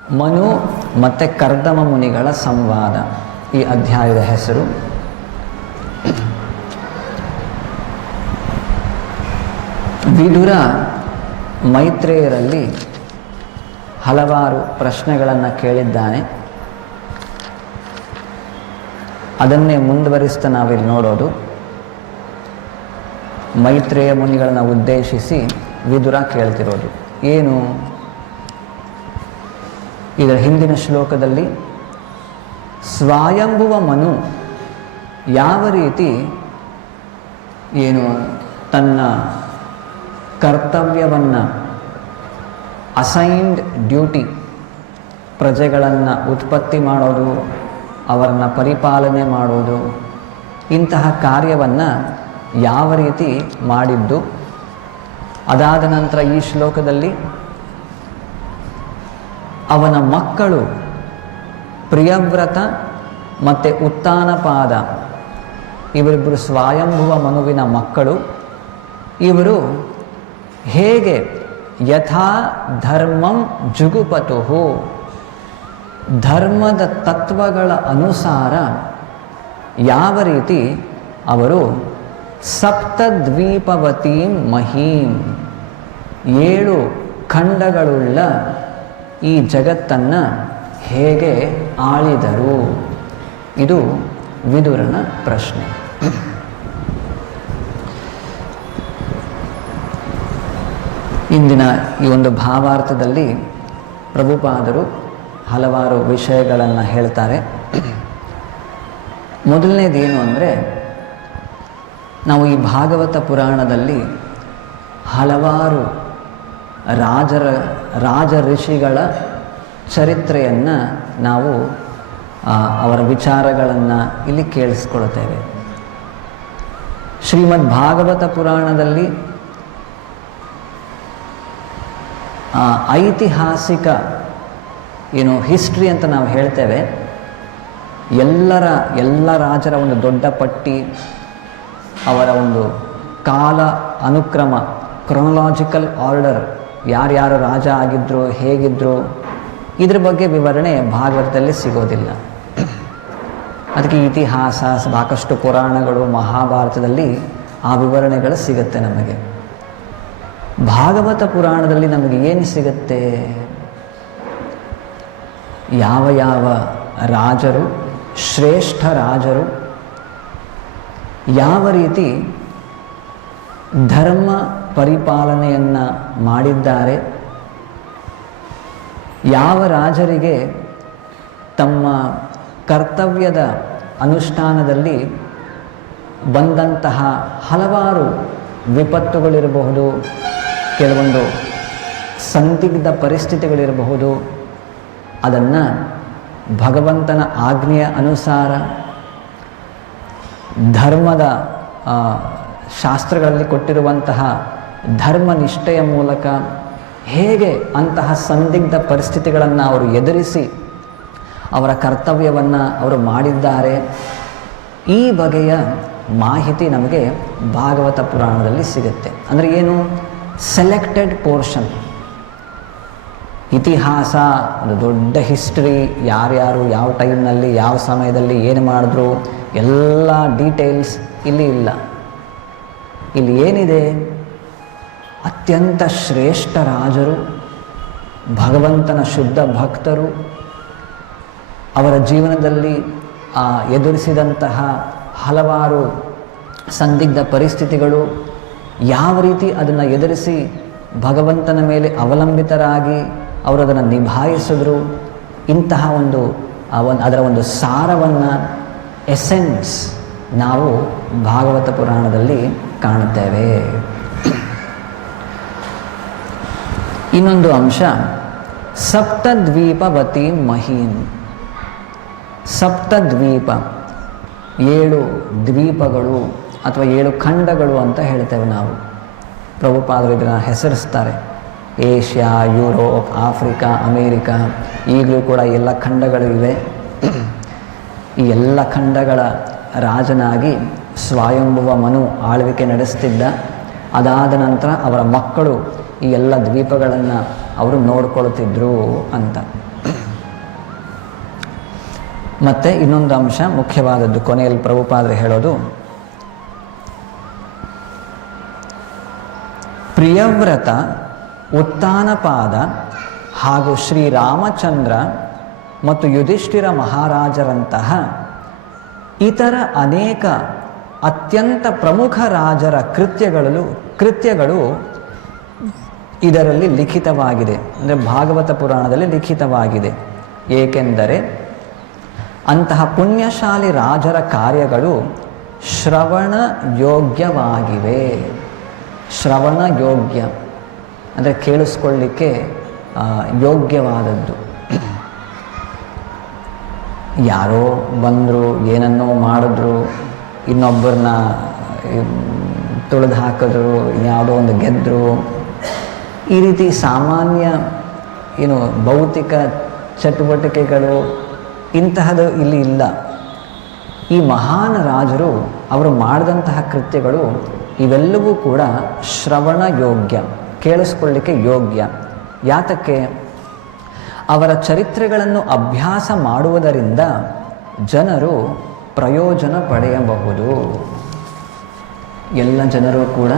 ಮನು ಮತ್ತು ಕರ್ದಮ ಮುನಿಗಳ ಸಂವಾದ ಈ ಅಧ್ಯಾಯದ ಹೆಸರು. ವಿದುರ ಮೈತ್ರೇಯರಲ್ಲಿ ಹಲವಾರು ಪ್ರಶ್ನೆಗಳನ್ನು ಕೇಳಿದ್ದಾನೆ. ಅದನ್ನೇ ಮುಂದುವರಿಸ್ತಾ ನಾವಿಲ್ಲಿ ನೋಡೋದು. ಮೈತ್ರೇಯ ಮುನಿಗಳನ್ನು ಉದ್ದೇಶಿಸಿ ವಿದುರ ಕೇಳ್ತಿರೋದು ಏನು? ಇದರ ಹಿಂದಿನ ಶ್ಲೋಕದಲ್ಲಿ ಸ್ವಯಂಭುವ ಮನು ಯಾವ ರೀತಿ ತನ್ನ ಕರ್ತವ್ಯವನ್ನು, ಅಸೈನ್ಡ್ ಡ್ಯೂಟಿ, ಪ್ರಜೆಗಳನ್ನು ಉತ್ಪತ್ತಿ ಮಾಡೋದು, ಅವರನ್ನು ಪರಿಪಾಲನೆ ಮಾಡೋದು, ಇಂತಹ ಕಾರ್ಯವನ್ನು ಯಾವ ರೀತಿ ಮಾಡಿದ್ದು. ಅದಾದ ನಂತರ ಈ ಶ್ಲೋಕದಲ್ಲಿ ಅವನ ಮಕ್ಕಳು ಪ್ರಿಯವ್ರತ ಮತ್ತು ಉತ್ತಾನಪಾದ, ಇವರಿಬ್ಬರು ಸ್ವಯಂಭುವ ಮನುವಿನ ಮಕ್ಕಳು. ಇವರು ಹೇಗೆ ಯಥಾ ಧರ್ಮಂ ಜುಗುಪತುಹು, ಧರ್ಮದ ತತ್ವಗಳ ಅನುಸಾರ ಯಾವ ರೀತಿ ಅವರು ಸಪ್ತದ್ವೀಪವತೀಂ ಮಹೀಂ, 7 ಖಂಡಗಳುಳ್ಳ ಈ ಜಗತ್ತನ್ನು ಹೇಗೆ ಆಳಿದರು. ಇದು ವಿದುರನ ಪ್ರಶ್ನೆ. ಇಂದಿನ ಈ ಒಂದು ಭಾವಾರ್ಥದಲ್ಲಿ ಪ್ರಭುಪಾದರು ಹಲವಾರು ವಿಷಯಗಳನ್ನು ಹೇಳ್ತಾರೆ. ಮೊದಲನೇದೇನು ಅಂದರೆ, ನಾವು ಈ ಭಾಗವತ ಪುರಾಣದಲ್ಲಿ ಹಲವಾರು ರಾಜ ಋಷಿಗಳ ಚರಿತ್ರೆಯನ್ನು ನಾವು ಅವರ ವಿಚಾರಗಳನ್ನು ಇಲ್ಲಿ ಕೇಳಿಸ್ಕೊಳ್ತೇವೆ. ಶ್ರೀಮದ್ ಭಾಗವತ ಪುರಾಣದಲ್ಲಿ ಐತಿಹಾಸಿಕ ಹಿಸ್ಟ್ರಿ ಅಂತ ನಾವು ಹೇಳ್ತೇವೆ. ಎಲ್ಲ ರಾಜರ ಒಂದು ದೊಡ್ಡ ಪಟ್ಟಿ, ಅವರ ಒಂದು ಕಾಲ ಅನುಕ್ರಮ, ಕ್ರೊನಲಾಜಿಕಲ್ ಆರ್ಡರ್, ಯಾರ್ಯಾರು ರಾಜ ಆಗಿದ್ದರು, ಹೇಗಿದ್ದರು, ಇದ್ರ ಬಗ್ಗೆ ವಿವರಣೆ ಭಾಗವತದಲ್ಲಿ ಸಿಗೋದಿಲ್ಲ. ಅದಕ್ಕೆ ಇತಿಹಾಸ, ಸಾಕಷ್ಟು ಪುರಾಣಗಳು, ಮಹಾಭಾರತದಲ್ಲಿ ಆ ವಿವರಣೆಗಳು ಸಿಗುತ್ತೆ ನಮಗೆ. ಭಾಗವತ ಪುರಾಣದಲ್ಲಿ ನಮಗೆ ಏನು ಸಿಗುತ್ತೆ? ಯಾವ ರಾಜರು, ಶ್ರೇಷ್ಠ ರಾಜರು ಯಾವ ರೀತಿ ಧರ್ಮ ಪರಿಪಾಲನೆಯನ್ನು ಮಾಡಿದ್ದಾರೆ, ಯಾವ ರಾಜರಿಗೆ ತಮ್ಮ ಕರ್ತವ್ಯದ ಅನುಷ್ಠಾನದಲ್ಲಿ ಬಂದಂತಹ ಹಲವಾರು ವಿಪತ್ತುಗಳಿರಬಹುದು, ಕೆಲವೊಂದು ಸಂದಿಗ್ಧ ಪರಿಸ್ಥಿತಿಗಳಿರಬಹುದು, ಅದನ್ನು ಭಗವಂತನ ಆಜ್ಞೆಯ ಅನುಸಾರ ಧರ್ಮದ ಶಾಸ್ತ್ರಗಳಲ್ಲಿ ಕೊಟ್ಟಿರುವಂತಹ ಧರ್ಮನಿಷ್ಠೆಯ ಮೂಲಕ ಹೇಗೆ ಅಂತಹ ಸಂದಿಗ್ಧ ಪರಿಸ್ಥಿತಿಗಳನ್ನು ಅವರು ಎದುರಿಸಿ ಅವರ ಕರ್ತವ್ಯವನ್ನು ಅವರು ಮಾಡಿದ್ದಾರೆ. ಈ ಬಗೆಯ ಮಾಹಿತಿ ನಮಗೆ ಭಾಗವತ ಪುರಾಣದಲ್ಲಿ ಸಿಗುತ್ತೆ. ಅಂದರೆ ಏನು? Selected portion. ಇತಿಹಾಸ, ಒಂದು ದೊಡ್ಡ ಹಿಸ್ಟ್ರಿ, ಯಾರ್ಯಾರು ಯಾವ ಟೈಮ್ನಲ್ಲಿ ಯಾವ ಸಮಯದಲ್ಲಿ ಏನು ಮಾಡಿದ್ರು, ಎಲ್ಲ ಡೀಟೇಲ್ಸ್ ಇಲ್ಲಿ ಇಲ್ಲ. ಇಲ್ಲಿ ಏನಿದೆ? ಅತ್ಯಂತ ಶ್ರೇಷ್ಠ ರಾಜರು, ಭಗವಂತನ ಶುದ್ಧ ಭಕ್ತರು, ಅವರ ಜೀವನದಲ್ಲಿ ಎದುರಿಸಿದಂತಹ ಹಲವಾರು ಸಂದಿಗ್ಧ ಪರಿಸ್ಥಿತಿಗಳು, ಯಾವ ರೀತಿ ಅದನ್ನು ಎದುರಿಸಿ ಭಗವಂತನ ಮೇಲೆ ಅವಲಂಬಿತರಾಗಿ ಅವರು ಅದನ್ನು ನಿಭಾಯಿಸಿದ್ರು, ಇಂತಹ ಅದರ ಒಂದು ಸಾರವನ್ನು, ಎಸೆನ್ಸ್ ನಾವು ಭಾಗವತ ಪುರಾಣದಲ್ಲಿ ಕಾಣುತ್ತೇವೆ. ಇನ್ನೊಂದು ಅಂಶ, ಸಪ್ತದ್ವೀಪವತಿ ಮಹೀಂ. ಸಪ್ತದ್ವೀಪ, 7 ದ್ವೀಪಗಳು ಅಥವಾ 7 ಖಂಡಗಳು ಅಂತ ಹೇಳ್ತೇವೆ ನಾವು. ಪ್ರಭುಪಾದರು ಇದನ್ನು ಹೆಸರಿಸ್ತಾರೆ. ಏಷ್ಯಾ, ಯುರೋಪ್, ಆಫ್ರಿಕಾ, ಅಮೇರಿಕಾ, ಈಗಲೂ ಕೂಡ ಎಲ್ಲ ಖಂಡಗಳು ಇವೆ. ಈ ಎಲ್ಲ ಖಂಡಗಳ ರಾಜನಾಗಿ ಸ್ವಯಂಭುವ ಮನು ಆಳ್ವಿಕೆ ನಡೆಸ್ತಿದ್ದ. ಅದಾದ ನಂತರ ಅವರ ಮಕ್ಕಳು ಈ ಎಲ್ಲ ದ್ವೀಪಗಳನ್ನು ಅವರು ನೋಡ್ಕೊಳ್ತಿದ್ರು ಅಂತ. ಮತ್ತು ಇನ್ನೊಂದು ಅಂಶ ಮುಖ್ಯವಾದದ್ದು ಕೊನೆಯಲ್ಲಿ ಪ್ರಭುಪಾದರು ಹೇಳೋದು, ಪ್ರಿಯವ್ರತ, ಉತ್ತಾನಪಾದ ಹಾಗೂ ಶ್ರೀರಾಮಚಂದ್ರ ಮತ್ತು ಯುಧಿಷ್ಠಿರ ಮಹಾರಾಜರಂತಹ ಇತರ ಅನೇಕ ಅತ್ಯಂತ ಪ್ರಮುಖ ರಾಜರ ಕೃತ್ಯಗಳು ಇದರಲ್ಲಿ ಲಿಖಿತವಾಗಿದೆ, ಅಂದರೆ ಭಾಗವತ ಪುರಾಣದಲ್ಲಿ ಲಿಖಿತವಾಗಿದೆ. ಏಕೆಂದರೆ ಅಂತಹ ಪುಣ್ಯಶಾಲಿ ರಾಜರ ಕಾರ್ಯಗಳು ಶ್ರವಣ ಯೋಗ್ಯವಾಗಿವೆ. ಶ್ರವಣ ಯೋಗ್ಯ ಅಂದರೆ ಕೇಳಿಸ್ಕೊಳ್ಳಿಕ್ಕೆ ಯೋಗ್ಯವಾದದ್ದು. ಯಾರೋ ಬಂದರು, ಏನನ್ನೋ ಮಾಡಿದ್ರು, ಇನ್ನೊಬ್ಬರನ್ನ ತುಳಿದು ಹಾಕಿದ್ರು, ಯಾವುದೋ ಒಂದು ಗೆದ್ದರು, ಈ ರೀತಿ ಸಾಮಾನ್ಯ ಭೌತಿಕ ಚಟುವಟಿಕೆಗಳು ಇಂತಹದ್ದು ಇಲ್ಲಿ ಇಲ್ಲ. ಈ ಮಹಾನ್ ರಾಜರು ಅವರು ಮಾಡಿದಂತಹ ಕೃತ್ಯಗಳು ಇವೆಲ್ಲವೂ ಕೂಡ ಶ್ರವಣ ಯೋಗ್ಯ, ಕೇಳಿಸ್ಕೊಳ್ಳಿಕ್ಕೆ ಯೋಗ್ಯ. ಯಾತಕ್ಕೆ? ಅವರ ಚರಿತ್ರೆಗಳನ್ನು ಅಭ್ಯಾಸ ಮಾಡುವುದರಿಂದ ಜನರು ಪ್ರಯೋಜನ ಪಡೆಯಬಹುದು. ಎಲ್ಲ ಜನರು ಕೂಡ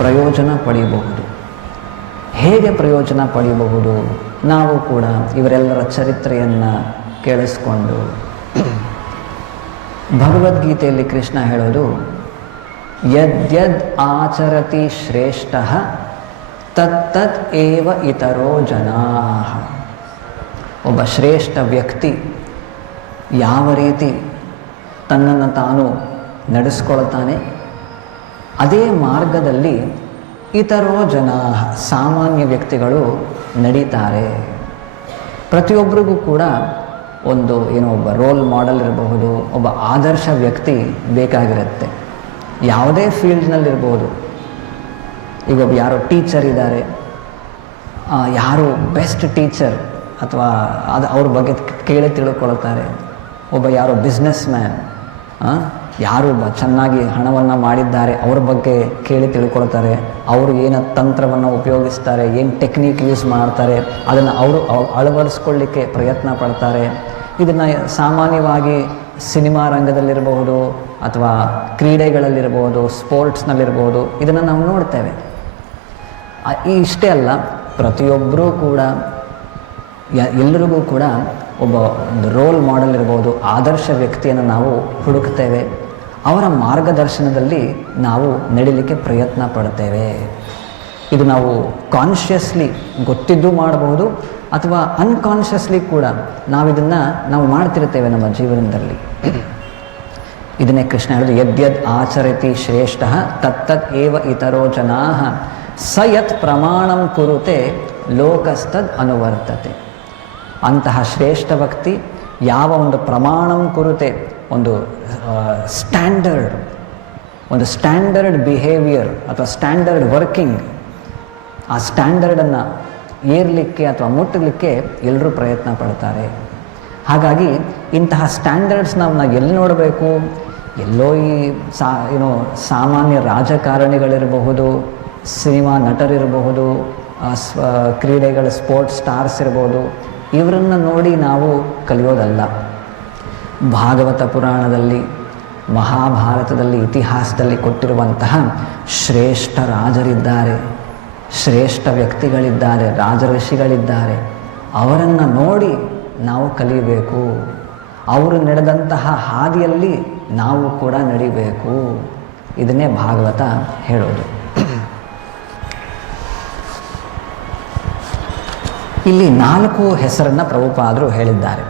ಪ್ರಯೋಜನ ಪಡೆಯಬಹುದು. ಹೇಗೆ ಪ್ರಯೋಜನ ಪಡೆಯಬಹುದು? ನಾವು ಕೂಡ ಇವರೆಲ್ಲರ ಚರಿತ್ರೆಯನ್ನು ಕೇಳಿಸ್ಕೊಂಡು, ಭಗವದ್ಗೀತೆಯಲ್ಲಿ ಕೃಷ್ಣ ಹೇಳೋದು, ಯದ್ಯದ್ ಆಚರತಿ ಶ್ರೇಷ್ಠ ತತ್ತದ್ ಏವ ಇತರೋ ಜನಾಃ. ಒಬ್ಬ ಶ್ರೇಷ್ಠ ವ್ಯಕ್ತಿ ಯಾವ ರೀತಿ ತನ್ನನ್ನು ತಾನು ನಡೆಸ್ಕೊಳ್ತಾನೆ, ಅದೇ ಮಾರ್ಗದಲ್ಲಿ ಇತರೋ ಜನಾಃ, ಸಾಮಾನ್ಯ ವ್ಯಕ್ತಿಗಳು ನಡೀತಾರೆ. ಪ್ರತಿಯೊಬ್ಬರಿಗೂ ಕೂಡ ಒಬ್ಬ ರೋಲ್ ಮಾಡೆಲ್ ಇರಬಹುದು, ಒಬ್ಬ ಆದರ್ಶ ವ್ಯಕ್ತಿ ಬೇಕಾಗಿರುತ್ತೆ. ಯಾವುದೇ ಫೀಲ್ಡ್ನಲ್ಲಿರ್ಬೋದು. ಈಗ ಯಾರೋ ಟೀಚರ್ ಇದ್ದಾರೆ, ಯಾರು ಬೆಸ್ಟ್ ಟೀಚರ್ ಅಥವಾ ಅವ್ರ ಬಗ್ಗೆ ಕೇಳಿ ತಿಳ್ಕೊಳ್ತಾರೆ. ಒಬ್ಬ ಯಾರೋ ಬಿಸ್ನೆಸ್ ಮ್ಯಾನ್, ಯಾರು ಚೆನ್ನಾಗಿ ಹಣವನ್ನು ಮಾಡಿದ್ದಾರೆ ಅವ್ರ ಬಗ್ಗೆ ಕೇಳಿ ತಿಳ್ಕೊಳ್ತಾರೆ. ಅವರು ಏನು ತಂತ್ರವನ್ನು ಉಪಯೋಗಿಸ್ತಾರೆ, ಏನು ಟೆಕ್ನಿಕ್ ಯೂಸ್ ಮಾಡ್ತಾರೆ, ಅದನ್ನು ಅವರು ಅಳವಡಿಸ್ಕೊಳ್ಳಿಕ್ಕೆ ಪ್ರಯತ್ನ ಪಡ್ತಾರೆ. ಇದನ್ನು ಸಾಮಾನ್ಯವಾಗಿ ಸಿನಿಮಾ ರಂಗದಲ್ಲಿರಬಹುದು ಅಥವಾ ಕ್ರೀಡೆಗಳಲ್ಲಿರ್ಬೋದು, ಸ್ಪೋರ್ಟ್ಸ್ನಲ್ಲಿರ್ಬೋದು, ಇದನ್ನು ನಾವು ನೋಡ್ತೇವೆ. ಇಷ್ಟೇ ಅಲ್ಲ, ಪ್ರತಿಯೊಬ್ಬರೂ ಕೂಡ ಎಲ್ಲರಿಗೂ ಕೂಡ ಒಂದು ರೋಲ್ ಮಾಡೆಲ್ ಇರ್ಬೋದು, ಆದರ್ಶ ವ್ಯಕ್ತಿಯನ್ನು ನಾವು ಹುಡುಕ್ತೇವೆ. ಅವರ ಮಾರ್ಗದರ್ಶನದಲ್ಲಿ ನಾವು ನಡಿಲಿಕ್ಕೆ ಪ್ರಯತ್ನ ಪಡ್ತೇವೆ. ಇದು ನಾವು ಕಾನ್ಷಿಯಸ್ಲಿ ಗೊತ್ತಿದ್ದು ಮಾಡಬಹುದು ಅಥವಾ ಅನ್ಕಾನ್ಷಿಯಸ್ಲಿ ಕೂಡ ನಾವು ಮಾಡ್ತಿರ್ತೇವೆ ನಮ್ಮ ಜೀವನದಲ್ಲಿ. ಇದನ್ನೇ ಕೃಷ್ಣ ಹೇಳಿದ್ರು, ಯದ್ಯದ್ ಆಚರತಿ ಶ್ರೇಷ್ಠ ತತ್ತದ್ ಏವ ಇತರೋ ಜನಾಃ ಸ ಯತ್ ಪ್ರಮಾಣಂ ಕುರುತೆ ಲೋಕಸ್ತದ್ ಅನುವರ್ತತೆ. ಅಂತಹ ಶ್ರೇಷ್ಠ ವ್ಯಕ್ತಿ ಯಾವ ಒಂದು ಪ್ರಮಾಣಂ ಕುರುತೆ, ಒಂದು ಸ್ಟ್ಯಾಂಡರ್ಡ್ ಬಿಹೇವಿಯರ್ ಅಥವಾ ಸ್ಟ್ಯಾಂಡರ್ಡ್ ವರ್ಕಿಂಗ್, ಆ ಸ್ಟ್ಯಾಂಡರ್ಡನ್ನು ಏರಲಿಕ್ಕೆ ಅಥವಾ ಮುಟ್ಟಲಿಕ್ಕೆ ಎಲ್ಲರೂ ಪ್ರಯತ್ನ ಪಡ್ತಾರೆ. ಹಾಗಾಗಿ ಇಂತಹ ಸ್ಟ್ಯಾಂಡರ್ಡ್ಸ್ ನಾವು ಎಲ್ಲಿ ನೋಡಬೇಕು? ಎಲ್ಲೋ ಈ ಸಾಮಾನ್ಯ ರಾಜಕಾರಣಿಗಳಿರಬಹುದು, ಸಿನಿಮಾ ನಟರಿರಬಹುದು, ಕ್ರೀಡೆಗಳ ಸ್ಪೋರ್ಟ್ಸ್ ಸ್ಟಾರ್ಸ್ ಇರ್ಬೋದು, ಇವರನ್ನು ನೋಡಿ ನಾವು ಕಲಿಯೋದಲ್ಲ. ಭಾಗವತ ಪುರಾಣದಲ್ಲಿ, ಮಹಾಭಾರತದಲ್ಲಿ, ಇತಿಹಾಸದಲ್ಲಿ ಕೊಟ್ಟಿರುವಂತಹ ಶ್ರೇಷ್ಠ ರಾಜರಿದ್ದಾರೆ, ಶ್ರೇಷ್ಠ ವ್ಯಕ್ತಿಗಳಿದ್ದಾರೆ, ರಾಜಋಷಿಗಳಿದ್ದಾರೆ. ಅವರನ್ನು ನೋಡಿ ನಾವು ಕಲಿಯಬೇಕು. ಅವರು ನಡೆದಂತಹ ಹಾದಿಯಲ್ಲಿ ನಾವು ಕೂಡ ನಡಿಬೇಕು. ಇದನ್ನೇ ಭಾಗವತ ಹೇಳೋದು. ಇಲ್ಲಿ 4 ಹೆಸರನ್ನು ಪ್ರಭುಪಾದರು ಹೇಳಿದ್ದಾರೆ.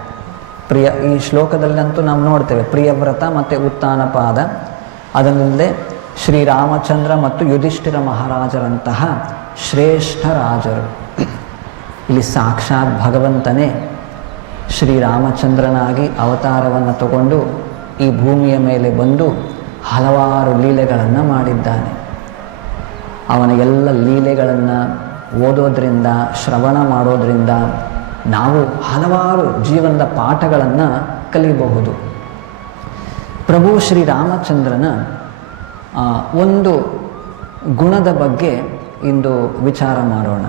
ಈ ಶ್ಲೋಕದಲ್ಲಂತೂ ನಾವು ನೋಡ್ತೇವೆ ಪ್ರಿಯವ್ರತ ಮತ್ತು ಉತ್ತಾನಪಾದ, ಅದಲ್ಲದೆ ಶ್ರೀರಾಮಚಂದ್ರ ಮತ್ತು ಯುಧಿಷ್ಠಿರ ಮಹಾರಾಜರಂತಹ ಶ್ರೇಷ್ಠ ರಾಜರು. ಇಲ್ಲಿ ಸಾಕ್ಷಾತ್ ಭಗವಂತನೇ ಶ್ರೀರಾಮಚಂದ್ರನಾಗಿ ಅವತಾರವನ್ನು ತಗೊಂಡು ಈ ಭೂಮಿಯ ಮೇಲೆ ಬಂದು ಹಲವಾರು ಲೀಲೆಗಳನ್ನು ಮಾಡಿದ್ದಾನೆ. ಅವನ ಎಲ್ಲ ಲೀಲೆಗಳನ್ನು ಓದೋದ್ರಿಂದ, ಶ್ರವಣ ಮಾಡೋದ್ರಿಂದ ನಾವು ಹಲವಾರು ಜೀವನದ ಪಾಠಗಳನ್ನು ಕಲಿಯಬಹುದು. ಪ್ರಭು ಶ್ರೀರಾಮಚಂದ್ರನ ಒಂದು ಗುಣದ ಬಗ್ಗೆ ಇಂದು ವಿಚಾರ ಮಾಡೋಣ.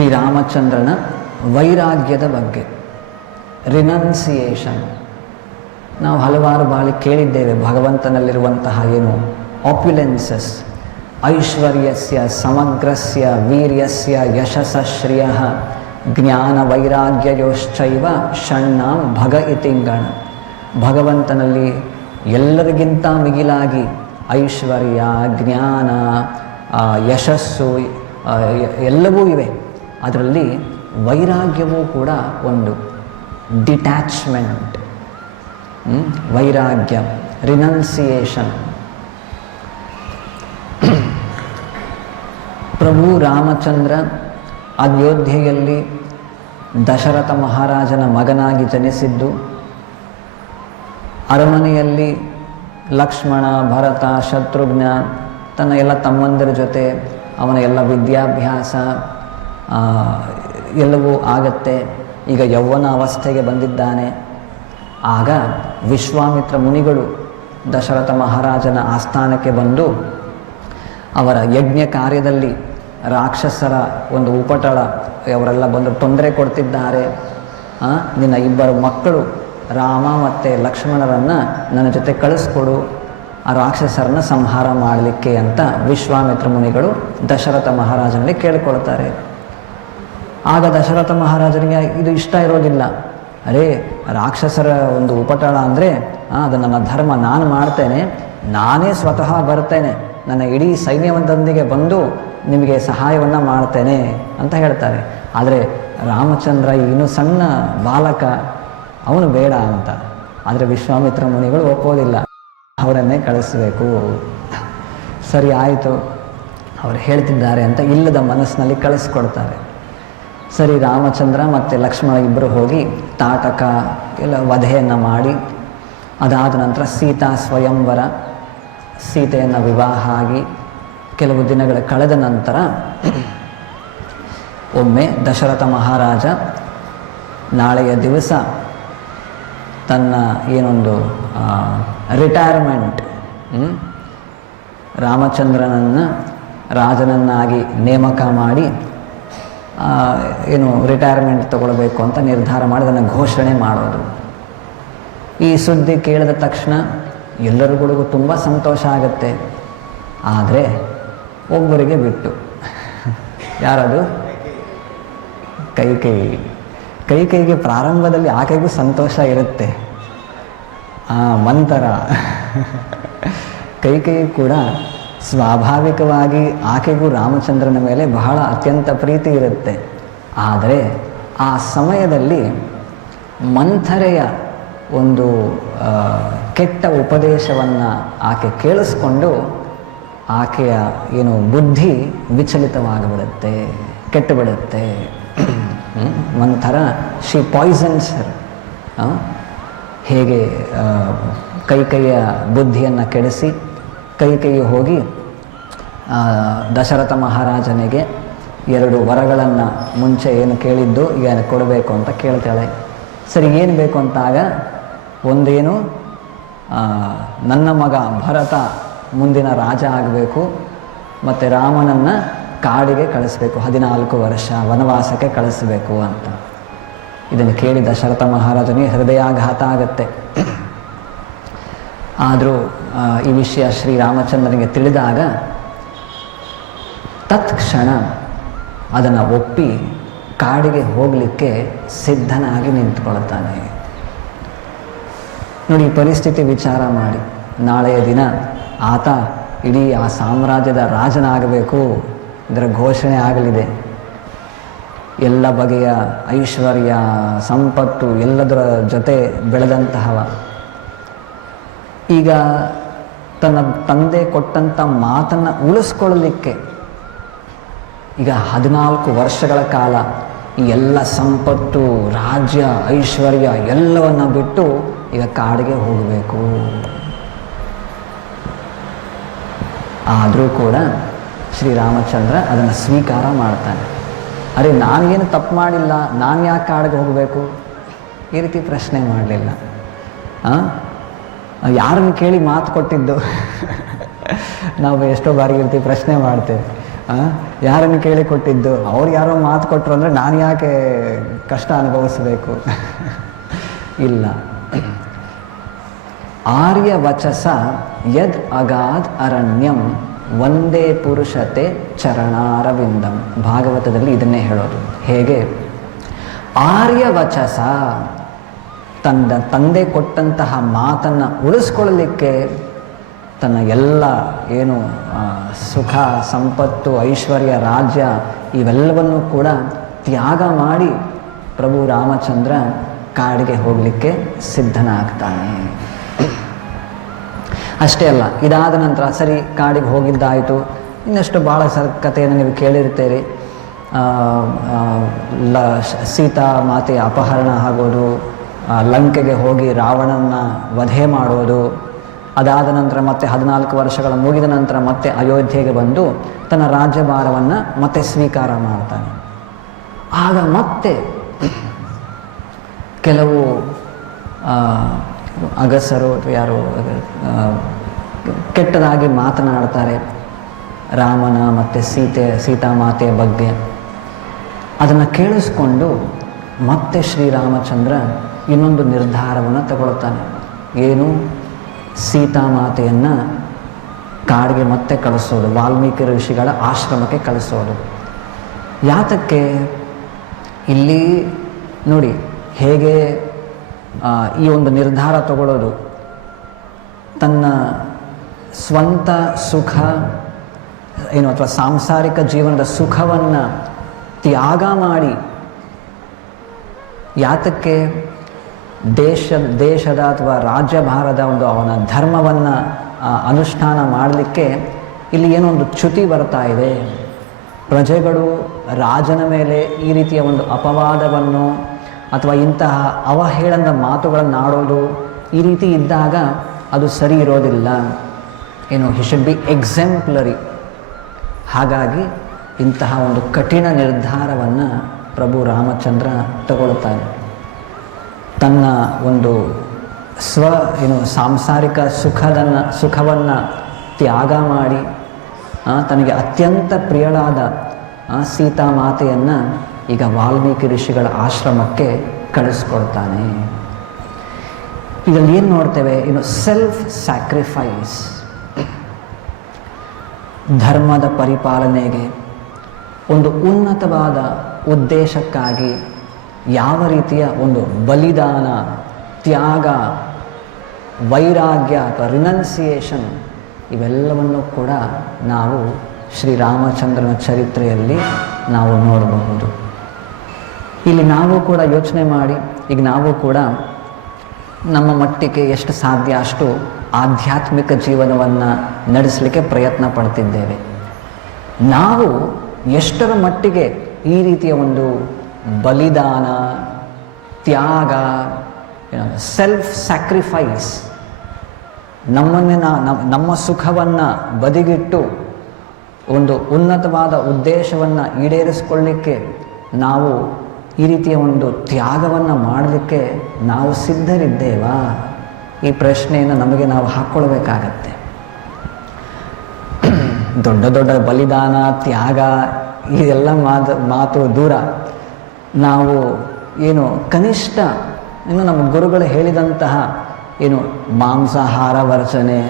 ಶ್ರೀರಾಮಚಂದ್ರನ ವೈರಾಗ್ಯದ ಬಗ್ಗೆ, ರಿನನ್ಸಿಯೇಷನ್. ನಾವು ಹಲವಾರು ಬಾರಿ ಕೇಳಿದ್ದೇವೆ ಭಗವಂತನಲ್ಲಿರುವಂತಹ ಏನು ಆಪ್ಯುಲೆನ್ಸಸ್, ಐಶ್ವರ್ಯಸ್ಯ ಸಮಗ್ರಸ್ಯ ವೀರ್ಯಸ್ಯ ಯಶಸ ಶ್ರಿಯ ಜ್ಞಾನ ವೈರಾಗ್ಯಯೋಶ್ಚೈವ ಷಣ್ಣಾಂ ಭಗ ಇತಿಂಗಣ. ಭಗವಂತನಲ್ಲಿ ಎಲ್ಲರಿಗಿಂತ ಮಿಗಿಲಾಗಿ ಐಶ್ವರ್ಯ, ಜ್ಞಾನ, ಯಶಸ್ಸು ಎಲ್ಲವೂ ಇವೆ. ಅದರಲ್ಲಿ ವೈರಾಗ್ಯವೂ ಕೂಡ ಒಂದು. ಡಿಟ್ಯಾಚ್ಮೆಂಟ್, ವೈರಾಗ್ಯ, ರಿನನ್ಸಿಯೇಷನ್. ಪ್ರಭು ರಾಮಚಂದ್ರ ಅಯೋಧ್ಯೆಯಲ್ಲಿ ದಶರಥ ಮಹಾರಾಜನ ಮಗನಾಗಿ ಜನಿಸಿದ್ದು, ಅರಮನೆಯಲ್ಲಿ ಲಕ್ಷ್ಮಣ, ಭರತ, ಶತ್ರುಘ್ನ ತನ್ನ ಎಲ್ಲ ತಮ್ಮಂದಿರ ಜೊತೆ ಅವನ ಎಲ್ಲ ವಿದ್ಯಾಭ್ಯಾಸ ಎಲ್ಲವೂ ಆಗತ್ತೆ. ಈಗ ಯೌವನ ಅವಸ್ಥೆಗೆ ಬಂದಿದ್ದಾನೆ. ಆಗ ವಿಶ್ವಾಮಿತ್ರ ಮುನಿಗಳು ದಶರಥ ಮಹಾರಾಜನ ಆಸ್ಥಾನಕ್ಕೆ ಬಂದು ಅವರ ಯಜ್ಞ ಕಾರ್ಯದಲ್ಲಿ ರಾಕ್ಷಸರ ಒಂದು ಉಪಟಳ, ಅವರೆಲ್ಲ ಬಂದು ತೊಂದರೆ ಕೊಡ್ತಿದ್ದಾರೆ. ನಿನ್ನ ಇಬ್ಬರು ಮಕ್ಕಳು ರಾಮ ಮತ್ತು ಲಕ್ಷ್ಮಣರನ್ನು ನನ್ನ ಜೊತೆ ಕಳಿಸ್ಕೊಡು, ಆ ರಾಕ್ಷಸರನ್ನು ಸಂಹಾರ ಮಾಡಲಿಕ್ಕೆ ಅಂತ ವಿಶ್ವಾಮಿತ್ರ ಮುನಿಗಳು ದಶರಥ ಮಹಾರಾಜನಲ್ಲಿ ಕೇಳಿಕೊಳ್ತಾರೆ. ಆಗ ದಶರಥ ಮಹಾರಾಜನಿಗೆ ಇದು ಇಷ್ಟ ಇರೋದಿಲ್ಲ. ಅರೇ, ರಾಕ್ಷಸರ ಒಂದು ಉಪಟಳ ಅಂದರೆ ಅದು ನನ್ನ ಧರ್ಮ, ನಾನು ಮಾಡ್ತೇನೆ, ನಾನೇ ಸ್ವತಃ ಬರ್ತೇನೆ, ನನ್ನ ಇಡೀ ಸೈನ್ಯವೊಂದೊಂದಿಗೆ ಬಂದು ನಿಮಗೆ ಸಹಾಯವನ್ನು ಮಾಡ್ತೇನೆ ಅಂತ ಹೇಳ್ತಾರೆ. ಆದರೆ ರಾಮಚಂದ್ರ ಇನ್ನೂ ಸಣ್ಣ ಬಾಲಕ, ಅವನು ಬೇಡ ಅಂತ. ಆದರೆ ವಿಶ್ವಾಮಿತ್ರ ಮುನಿಗಳು ಒಪ್ಪೋದಿಲ್ಲ, ಅವರನ್ನೇ ಕಳಿಸಬೇಕು. ಸರಿ ಆಯಿತು, ಅವರು ಹೇಳ್ತಿದ್ದಾರೆ ಅಂತ ಇಲ್ಲದ ಮನಸ್ಸಿನಲ್ಲಿ ಕಳಿಸ್ಕೊಡ್ತಾರೆ. ಸರಿ, ರಾಮಚಂದ್ರ ಮತ್ತು ಲಕ್ಷ್ಮಣ ಇಬ್ಬರು ಹೋಗಿ ತಾಟಕ ಎಲ್ಲ ವಧೆಯನ್ನು ಮಾಡಿ, ಅದಾದ ನಂತರ ಸೀತಾ ಸ್ವಯಂವರ, ಸೀತೆಯನ್ನು ವಿವಾಹ ಆಗಿ ಕೆಲವು ದಿನಗಳ ಕಳೆದ ನಂತರ ಒಮ್ಮೆ ದಶರಥ ಮಹಾರಾಜ ನಾಳೆಯ ದಿವಸ ತನ್ನ ಏನೊಂದು ರಿಟೈರ್ಮೆಂಟ್, ರಾಮಚಂದ್ರನನ್ನು ರಾಜನನ್ನಾಗಿ ನೇಮಕ ಮಾಡಿ ಏನು ರಿಟೈರ್ಮೆಂಟ್ ತಗೊಳ್ಬೇಕು ಅಂತ ನಿರ್ಧಾರ ಮಾಡಿ ಅದನ್ನು ಘೋಷಣೆ ಮಾಡೋದು. ಈ ಸುದ್ದಿ ಕೇಳಿದ ತಕ್ಷಣ ಎಲ್ಲರಿಗೂ ತುಂಬ ಸಂತೋಷ ಆಗುತ್ತೆ. ಆದರೆ ಒಬ್ಬರಿಗೆ ಬಿಟ್ಟು, ಯಾರದು? ಕೈಕೈಗೆ ಪ್ರಾರಂಭದಲ್ಲಿ ಆಕೆಗೂ ಸಂತೋಷ ಇರುತ್ತೆ. ಮಂತರ ಕೈಕೈ ಕೂಡ ಸ್ವಾಭಾವಿಕವಾಗಿ ಆಕೆಗೂ ರಾಮಚಂದ್ರನ ಮೇಲೆ ಬಹಳ ಅತ್ಯಂತ ಪ್ರೀತಿ ಇರುತ್ತೆ. ಆದರೆ ಆ ಸಮಯದಲ್ಲಿ ಮಂಥರೆಯ ಒಂದು ಕೆಟ್ಟ ಉಪದೇಶವನ್ನು ಆಕೆ ಕೇಳಿಸ್ಕೊಂಡು ಆಕೆಯ ಏನು ಬುದ್ಧಿ ವಿಚಲಿತವಾಗಿಬಿಡುತ್ತೆ, ಕೆಟ್ಟುಬಿಡುತ್ತೆ. ಮಂಥರ ಶಿ ಪಾಯ್ಸನ್ಸ್ ಹರ್. ಹೇಗೆ ಕೈಕೈಯ ಬುದ್ಧಿಯನ್ನು ಕೆಡಿಸಿ ಕೈಕೈ ಹೋಗಿ ದಶರಥ ಮಹಾರಾಜನಿಗೆ 2 ವರಗಳನ್ನು ಮುಂಚೆ ಏನು ಕೇಳಿದ್ದು ಈಗ ಕೊಡಬೇಕು ಅಂತ ಕೇಳ್ತಾಳೆ. ಸರಿ, ಏನು ಬೇಕು ಅಂತಾಗ ಒಂದೇನು, ನನ್ನ ಮಗ ಭರತ ಮುಂದಿನ ರಾಜ ಆಗಬೇಕು, ಮತ್ತು ರಾಮನನ್ನು ಕಾಡಿಗೆ ಕಳಿಸ್ಬೇಕು, 14 ವರ್ಷ ವನವಾಸಕ್ಕೆ ಕಳಿಸ್ಬೇಕು ಅಂತ. ಇದನ್ನು ಕೇಳಿ ದಶರಥ ಮಹಾರಾಜನಿಗೆ ಹೃದಯಾಘಾತ ಆಗುತ್ತೆ. ಆದರೂ ಈ ವಿಷಯ ಶ್ರೀರಾಮಚಂದ್ರನಿಗೆ ತಿಳಿದಾಗ ತತ್ಕ್ಷಣ ಅದನ್ನು ಒಪ್ಪಿ ಕಾಡಿಗೆ ಹೋಗಲಿಕ್ಕೆ ಸಿದ್ಧನಾಗಿ ನಿಂತ್ಕೊಳ್ತಾನೆ. ನೋಡಿ, ಈ ಪರಿಸ್ಥಿತಿ ವಿಚಾರ ಮಾಡಿ. ನಾಳೆಯ ದಿನ ಆತ ಇಡೀ ಆ ಸಾಮ್ರಾಜ್ಯದ ರಾಜನಾಗಬೇಕು, ಇದರ ಘೋಷಣೆ ಆಗಲಿದೆ. ಎಲ್ಲ ಬಗೆಯ ಐಶ್ವರ್ಯ, ಸಂಪತ್ತು ಎಲ್ಲದರ ಜೊತೆ ಬೆಳೆದಂತಹವ. ಈಗ ತನ್ನ ತಂದೆ ಕೊಟ್ಟಂಥ ಮಾತನ್ನು ಉಳಿಸ್ಕೊಳ್ಳಲಿಕ್ಕೆ ಈಗ 14 ವರ್ಷಗಳ ಕಾಲ ಈ ಎಲ್ಲ ಸಂಪತ್ತು, ರಾಜ್ಯ, ಐಶ್ವರ್ಯ ಎಲ್ಲವನ್ನು ಬಿಟ್ಟು ಈಗ ಕಾಡಿಗೆ ಹೋಗಬೇಕು. ಆದರೂ ಕೂಡ ಶ್ರೀರಾಮಚಂದ್ರ ಅದನ್ನು ಸ್ವೀಕಾರ ಮಾಡ್ತಾನೆ. ಅರೆ, ನಾನೇನು ತಪ್ಪು ಮಾಡಿಲ್ಲ, ನಾನು ಯಾಕೆ ಕಾಡಿಗೆ ಹೋಗಬೇಕು? ಈ ರೀತಿ ಪ್ರಶ್ನೆ ಮಾಡಲಿಲ್ಲ. ಯಾರನ್ನು ಕೇಳಿ ಮಾತು ಕೊಟ್ಟಿದ್ದು? ನಾವು ಎಷ್ಟೋ ಬಾರಿ ಈ ರೀತಿ ಪ್ರಶ್ನೆ ಮಾಡ್ತೇವೆ. ಯಾರನ್ನು ಕೇಳಿ ಕೊಟ್ಟಿದ್ದು? ಅವ್ರು ಯಾರೋ ಮಾತು ಕೊಟ್ಟರು ಅಂದರೆ ನಾನು ಯಾಕೆ ಕಷ್ಟ ಅನುಭವಿಸಬೇಕು? ಇಲ್ಲ. ಆರ್ಯವಚಸ ಯದ್ ಅಗಾಧ್ ಅರಣ್ಯಂ ಒಂದೇ ಪುರುಷತೆ ಚರಣಾರವಿಂದಂ. ಭಾಗವತದಲ್ಲಿ ಇದನ್ನೇ ಹೇಳೋದು. ಹೇಗೆ? ಆರ್ಯವಚಸ, ತಂದೆ ಕೊಟ್ಟಂತಹ ಮಾತನ್ನು ಉಳಿಸ್ಕೊಳ್ಳಲಿಕ್ಕೆ ತನ್ನ ಎಲ್ಲ ಏನು ಸುಖ, ಸಂಪತ್ತು, ಐಶ್ವರ್ಯ, ರಾಜ್ಯ ಇವೆಲ್ಲವನ್ನೂ ಕೂಡ ತ್ಯಾಗ ಮಾಡಿ ಪ್ರಭು ರಾಮಚಂದ್ರ ಕಾಡಿಗೆ ಹೋಗಲಿಕ್ಕೆ ಸಿದ್ಧನಾಗ್ತಾನೆ. ಅಷ್ಟೇ ಅಲ್ಲ, ಇದಾದ ನಂತರ ಸರಿ ಕಾಡಿಗೆ ಹೋಗಿದ್ದಾಯಿತು. ಇನ್ನಷ್ಟು ಭಾಳ ಕಥೆಯನ್ನು ನೀವು ಕೇಳಿರ್ತೀರಿ. ಸೀತಾ ಮಾತೆಯ ಅಪಹರಣ ಆಗೋದು, ಲಂಕೆಗೆ ಹೋಗಿ ರಾವಣನ ವಧೆ ಮಾಡೋದು, ಅದಾದ ನಂತರ ಮತ್ತೆ 14 ವರ್ಷಗಳ ಮುಗಿದ ನಂತರ ಮತ್ತೆ ಅಯೋಧ್ಯೆಗೆ ಬಂದು ತನ್ನ ರಾಜ್ಯಭಾರವನ್ನು ಮತ್ತೆ ಸ್ವೀಕಾರ ಮಾಡ್ತಾನೆ. ಆಗ ಮತ್ತೆ ಕೆಲವು ಅಗಸರು ಯಾರು ಕೆಟ್ಟದಾಗಿ ಮಾತನಾಡ್ತಾರೆ ರಾಮನ ಮತ್ತು ಸೀತಾಮಾತೆಯ ಬಗ್ಗೆ. ಅದನ್ನು ಕೇಳಿಸ್ಕೊಂಡು ಮತ್ತೆ ಶ್ರೀರಾಮಚಂದ್ರ ಇನ್ನೊಂದು ನಿರ್ಧಾರವನ್ನು ತಗೊಳ್ತಾನೆ. ಏನು? ಸೀತಾಮಾತೆಯನ್ನು ಕಾಡಿಗೆ ಮತ್ತೆ ಕಳಿಸೋದು, ವಾಲ್ಮೀಕಿ ಋಷಿಗಳ ಆಶ್ರಮಕ್ಕೆ ಕಳಿಸೋದು. ಯಾತಕ್ಕೆ? ಇಲ್ಲಿ ನೋಡಿ ಹೇಗೆ ಈ ಒಂದು ನಿರ್ಧಾರ ತಗೊಳ್ಳೋದು. ತನ್ನ ಸ್ವಂತ ಸುಖ ಏನು ಅಥವಾ ಸಾಂಸಾರಿಕ ಜೀವನದ ಸುಖವನ್ನು ತ್ಯಾಗ ಮಾಡಿ, ಯಾತಕ್ಕೆ? ದೇಶದ ಅಥವಾ ರಾಜ್ಯಭಾರದ ಒಂದು ಅವನ ಧರ್ಮವನ್ನು ಅನುಷ್ಠಾನ ಮಾಡಲಿಕ್ಕೆ ಇಲ್ಲಿ ಏನೋ ಒಂದು ಚ್ಯುತಿ ಬರ್ತಾ ಇದೆ. ಪ್ರಜೆಗಳು ರಾಜನ ಮೇಲೆ ಈ ರೀತಿಯ ಒಂದು ಅಪವಾದವನ್ನು ಅಥವಾ ಇಂತಹ ಅವಹೇಳನದ ಮಾತುಗಳನ್ನು ಆಡೋದು, ಈ ರೀತಿ ಇದ್ದಾಗ ಅದು ಸರಿ ಇರೋದಿಲ್ಲ. ಏನು, ಹಿ ಶುಡ್ ಬಿ ಎಕ್ಸಾಂಪ್ಲರಿ. ಹಾಗಾಗಿ ಇಂತಹ ಒಂದು ಕಠಿಣ ನಿರ್ಧಾರವನ್ನು ಪ್ರಭು ರಾಮಚಂದ್ರ ತಗೊಳ್ತಾನೆ. ತನ್ನ ಒಂದು ಸಾಂಸಾರಿಕ ಸುಖವನ್ನು ತ್ಯಾಗ ಮಾಡಿ ತನಗೆ ಅತ್ಯಂತ ಪ್ರಿಯಳಾದ ಸೀತಾಮಾತೆಯನ್ನು ಈಗ ವಾಲ್ಮೀಕಿ ಋಷಿಗಳ ಆಶ್ರಮಕ್ಕೆ ಕಳಿಸ್ಕೊಡ್ತಾನೆ. ಇದರಲ್ಲಿ ಏನು ನೋಡ್ತೇವೆ? Self sacrifice. ಧರ್ಮದ ಪರಿಪಾಲನೆಗೆ ಒಂದು ಉನ್ನತವಾದ ಉದ್ದೇಶಕ್ಕಾಗಿ ಯಾವ ರೀತಿಯ ಒಂದು ಬಲಿದಾನ, ತ್ಯಾಗ, ವೈರಾಗ್ಯ ಅಥವಾ ರಿನನ್ಸಿಯೇಷನ್ ಇವೆಲ್ಲವನ್ನು ಕೂಡ ನಾವು ಶ್ರೀರಾಮಚಂದ್ರನ ಚರಿತ್ರೆಯಲ್ಲಿ ನಾವು ನೋಡಬಹುದು. ಇಲ್ಲಿ ನಾವು ಕೂಡ ಯೋಚನೆ ಮಾಡಿ, ಈಗ ನಾವು ಕೂಡ ನಮ್ಮ ಮಟ್ಟಿಗೆ ಎಷ್ಟು ಸಾಧ್ಯ ಅಷ್ಟು ಆಧ್ಯಾತ್ಮಿಕ ಜೀವನವನ್ನು ನಡೆಸಲಿಕ್ಕೆ ಪ್ರಯತ್ನ ಪಡ್ತಿದ್ದೇವೆ. ನಾವು ಎಷ್ಟರ ಮಟ್ಟಿಗೆ ಈ ರೀತಿಯ ಒಂದು ಬಲಿದಾನ, ತ್ಯಾಗ, ಸೆಲ್ಫ್ ಸ್ಯಾಕ್ರಿಫೈಸ್, ನಮ್ಮನ್ನೇ ನಮ್ಮ ಸುಖವನ್ನು ಬದಿಗಿಟ್ಟು ಒಂದು ಉನ್ನತವಾದ ಉದ್ದೇಶವನ್ನು ಈಡೇರಿಸಿಕೊಳ್ಳಲಿಕ್ಕೆ ನಾವು ಈ ರೀತಿಯ ಒಂದು ತ್ಯಾಗವನ್ನು ಮಾಡಲಿಕ್ಕೆ ನಾವು ಸಿದ್ಧರಿದ್ದೇವಾ? ಈ ಪ್ರಶ್ನೆಯನ್ನು ನಮಗೆ ನಾವು ಹಾಕ್ಕೊಳ್ಬೇಕಾಗತ್ತೆ. ದೊಡ್ಡ ದೊಡ್ಡ ಬಲಿದಾನ, ತ್ಯಾಗ ಇದೆಲ್ಲ ಮಾತು ದೂರ. ನಾವು ಏನು ಕನಿಷ್ಠ ನಮ್ಮ ಗುರುಗಳು ಹೇಳಿದಂತಹ ಮಾಂಸಾಹಾರ ವರ್ಜನೆ,